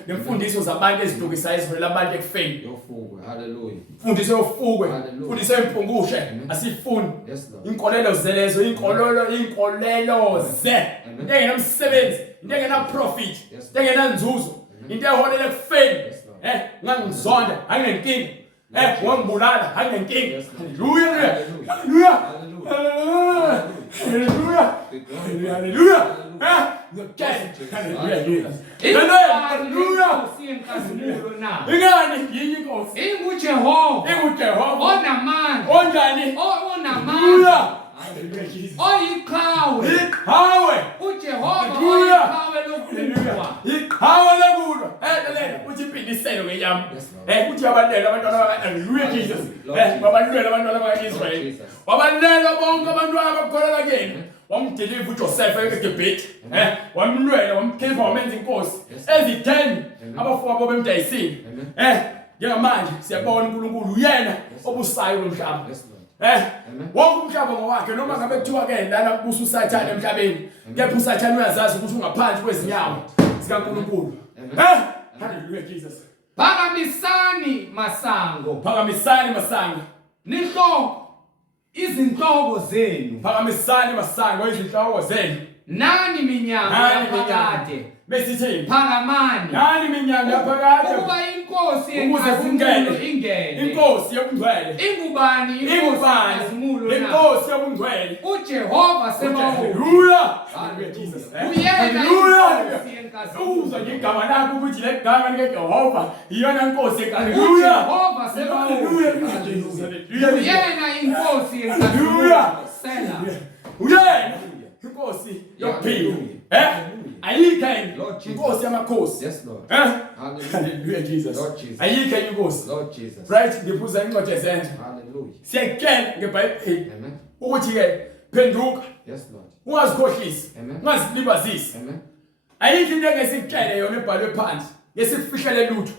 nemfundiso zabantu ezidukisayo eziholela abantu ekufeni Yofugwe. Hallelujah. mfundiso yofugwe Hallelujah. mfundiso yempungushe asifuni Yes Lord. inkolelo zelezo inkolelo ze into engenamsebenzi into engenaprofit Yes, into engenanzuzo into eholela ekufeni Yes, Lord. ngangizonda anginenkinga wangibulala anginenkinga Yes, Lord. haleluya Hallelujah. haleluya haleluya haleluya haleluya Inkosi yenkazimulo na. ingani yinye inkosi InguJehova ingujehova onamandla. onjani Onamandla. Oyiqhawe. iqhawe uJehova Hallelujah. oyiqhawe lokulwa. iqhawe lekulwa lalela uthi impindiselo ngeyami uthi yabalela abantwana haleluya Jesus babalela abantwana bakaIsrael wabalela bonke abantwana abakholelwa kuyena wamdeliver uJoseph eGibhithe wamlwela wamkhipha wamenza inkosi ezitheni abafowabo bemdayisini njengamanje siyabona uNkulunkulu uyena obusayo umhlaba wonke umhlaba ngowakhe noma ngabe kuthiwa ke lana kubusa uSathane emhlabeni kepha uSathane uyazazi ukuthi ungaphansi kwezinyawo zikaNkulunkulu haleluya Jesus Phakamisani masango. phakamisani masango Nihloko izinhloko zenu. phakamisani masango izinhloko zenu nani minyango yaphakade besithini phakamani nani minyango yaphakade ukuba inkosi ukuze yenkazimulo kungene ingene inkosi yobungcwele ingubani inkosi yenkazimulo na inkosi yobungcwele uJehova sebawo haleluya Jesus uyena inkosi yenkazimulo uzwa igama lakho ukuthi le gama likaJehova iyona inkosi yenkazimulo uJehova sebawo uyena inkosi yenkazimulo sela uyena inkosi yokuphila ayikho inkosi yamakhosi yes Lord hallelujah Jesus Lord Jesus ayikho inkosi Lord Jesus right ngiphuza incwadi yezenzo hallelujah siyakutshela ngeBhayibheli amen ukuthi ke phenduka yes Lord ungazikhohlisi amen ungazilibazisi amen ayikho into engesikutshele yona ebhalwe phansi ngesifihlele lutho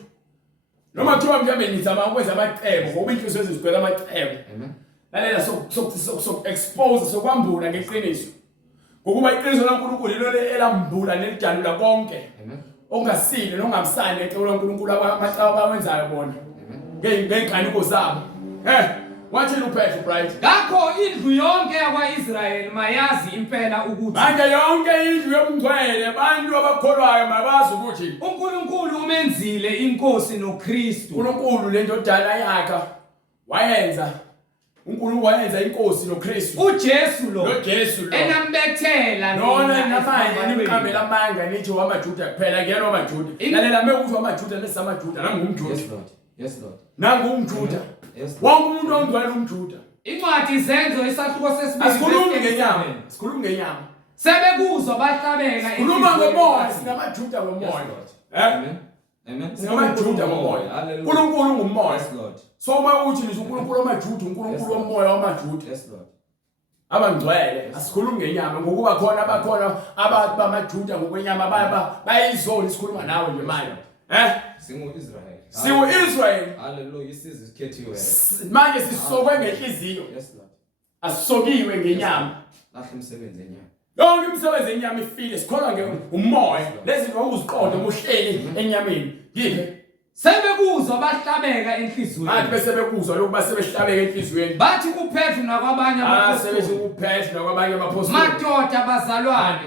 noma kuthiwa mhlawumbe nizama ukwenza amacebo ngoba inhliziyo zizigcwele amacebo amen lalela sok expose sokwambula ngeqiniso ngokuba iqiniso laNkulunkulu lelo elambula nelijanula konke amen ongasile nongamsani ecebo laNkulunkulu amacebo abawenzayo bona ngeenkaniko zabo wathi uPetro bright ngakho indlu yonke yakwaIsrayeli mayazi impela ukuthi manje yonke indlu yomngcwele abantu abakholwayo mabazi ukuthi uNkulunkulu umenzile inkosi noKristu uNkulunkulu lendodana yakhe wayenza uNkulunkulu wayenza inkosi noKristu uJesu lo noJesu lo enambethela nona namanje nimqambela amanga nithi wamaJuda kuphela ngiyena wamaJuda lalela mekuthi wamaJuda lesamaJuda nangumJuda yes Lord yes Lord nangumJuda yes wonke umuntu ongcwele umJuda incwadi izenzo isahluko sesibili asikhulumi ngenyama sikhulumi ngenyama sebekuzwa bahlabeka khuluma ngomoya sinamaJuda ngomoya amen amen sinamaJuda ngomoya uNkulunkulu ngumoya yes Lord so uma uthi nje uNkulunkulu wamaJuda uNkulunkulu womoya wamaJuda yes Lord abangcwele asikhulumi ngenyama ngokuba khona abakhona abantu bamaJuda ngokwenyama bayizona isikhuluma nawe nje manje singu-Israyeli singu-Israyeli haleluya isizwe sikhethiwe manje sisokwe ngenhliziyo yes Lord asisokiwe ngenyama lahle umsebenzi enyama yonke imisebenzi enyama ifile sikholwa ngumoya lezi zinto uziqonde umuhleli enyameni yini sebekuzwa bahlabeka enhliziyweni manje bese bekuzwa lokho basebehlabeka enhliziyweni bathi kuPetru nakwabanye sebethi kuPetru nakwabanye abapostoli madoda bazalwane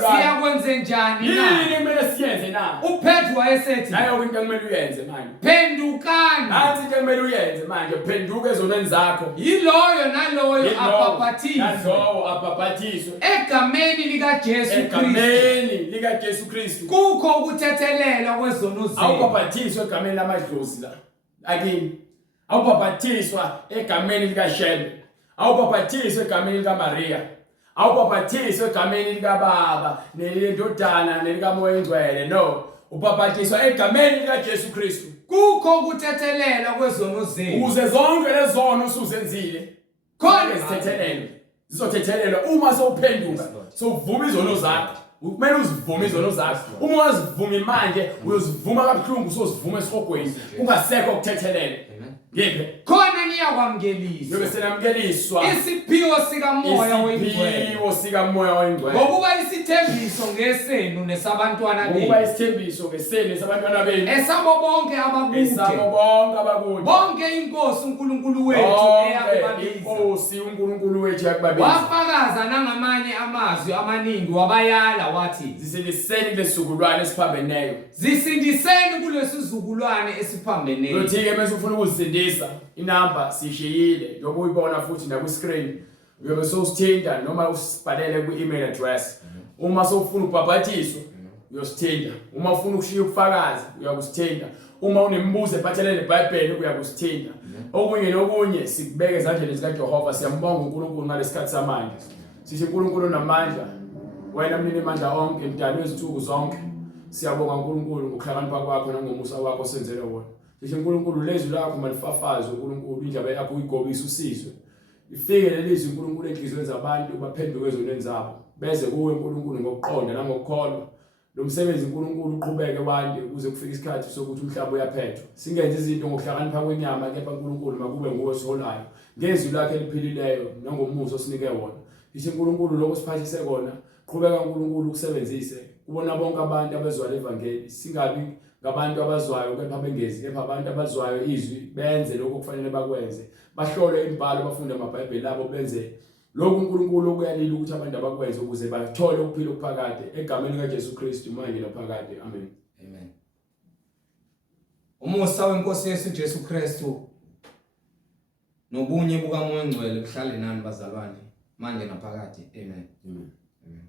siyakwenze njani na yini kumele siyenze na uPetru wayesethi nayo into kumele uyenze manje phendukani nathi into kumele uyenze manje phenduka ezonweni zakho yiloyo naloyo abhaphathiswe egameni likaJesu Kristu egameni likaJesu Kristu kukho ukuthethelelwa kwezono zenu awubhaphathiswa egameni lamadlozi la akini awubhaphathiswa egameni likaShebe awubhaphathiswa egameni likaMaria awubhaphathiswa egameni likaBaba nelendodana nelikaMoya Oyingcwele no ubhaphathiswa egameni likaJesu Kristu kukho ukuthethelelwa kwezono zenu ukuze zonke lezono usuzenzile khona zithethelelwe zizothethelelwa uma sowuphenduka sowuvuma izono zakho kumele uzivume izono zakho uma ungazivumi manje uyozivuma kabuhlungu usozivuma esihogweni ungasekho ukuthethelela ngiphe khona niyakwamukeliswa yobe senamukeliswa isiphiwo sikaMoya Oyingcwele isiphiwo sikaMoya Oyingcwele ngokuba isithembiso ngesenu nesabantwana benu ngokuba isithembiso ngesenu nesabantwana benu esabo bonke abakude esabo bonke abakude bonke inkosi uNkulunkulu wethu eyakubabiza inkosi uNkulunkulu wethu yakubabiza wafakaza nangamanye amazwi amaningi wabayala wathi zisindiseni kulesizukulwane esiphambeneyo zisindiseni kulesizukulwane esiphambeneyo uthi-ke mase ufuna ukuzisindisa inamba sishiyile njengoba uyibona futhi naku-screen uyobe sowusithinta noma usibhalele ku-email address uma sowufuna ukubhabhathiswa uyosithinta uma ufuna ukushiya ubufakazi uyakusithinta uma unemibuzo ephathelene neBhayibheli uyakusithinta okunye nokunye sikubeke ezandleni zikaJehova siyambonga uNkulunkulu ngalesikhathi samanje sithi uNkulunkulu namandla wena mnini amandla onke mdali wezithuku zonke siyabonga uNkulunkulu ngokuhlakanipha kwakho nangomusa wakho senzele wona sithi uNkulunkulu lezwi lakho malifafaze uNkulunkulu indaba yakho uyigobisa usizwe ifike lelizwi uNkulunkulu enhlizweni zabantu baphenduke ezonweni zabo beze kuwe uNkulunkulu ngokuqonda nangokukholwa lo msebenzi uNkulunkulu uqhubeke wande ukuze kufike isikhathi sokuthi umhlaba uyaphethwa singenze izinto ngokuhlakanipha kwenyama kepha uNkulunkulu makube nguwe osolayo ngezwi lakhe eliphilileyo nangomusa osinike wona sithi uNkulunkulu lokho siphathise kona qhubeka uNkulunkulu ukusebenzise kubona bonke abantu abezwa levangeli singabi ngabantu abazwayo kepha bengezi kepha abantu abazwayo izwi benze lokho kufanele bakwenze bahlole imbhalo bafunde amaBhayibheli abo benze lokhu uNkulunkulu okuyalila ukuthi abantu abakwenze ukuze bathole ukuphila okuphakade egameni kaJesu Kristu manje naphakade. Amen. Amen. Umusa wenkosi yethu Jesu Kristu nobunye bukaMoya oNgcwele kuhlale nani bazalwane manje naphakade. Amen. Amen. Amen.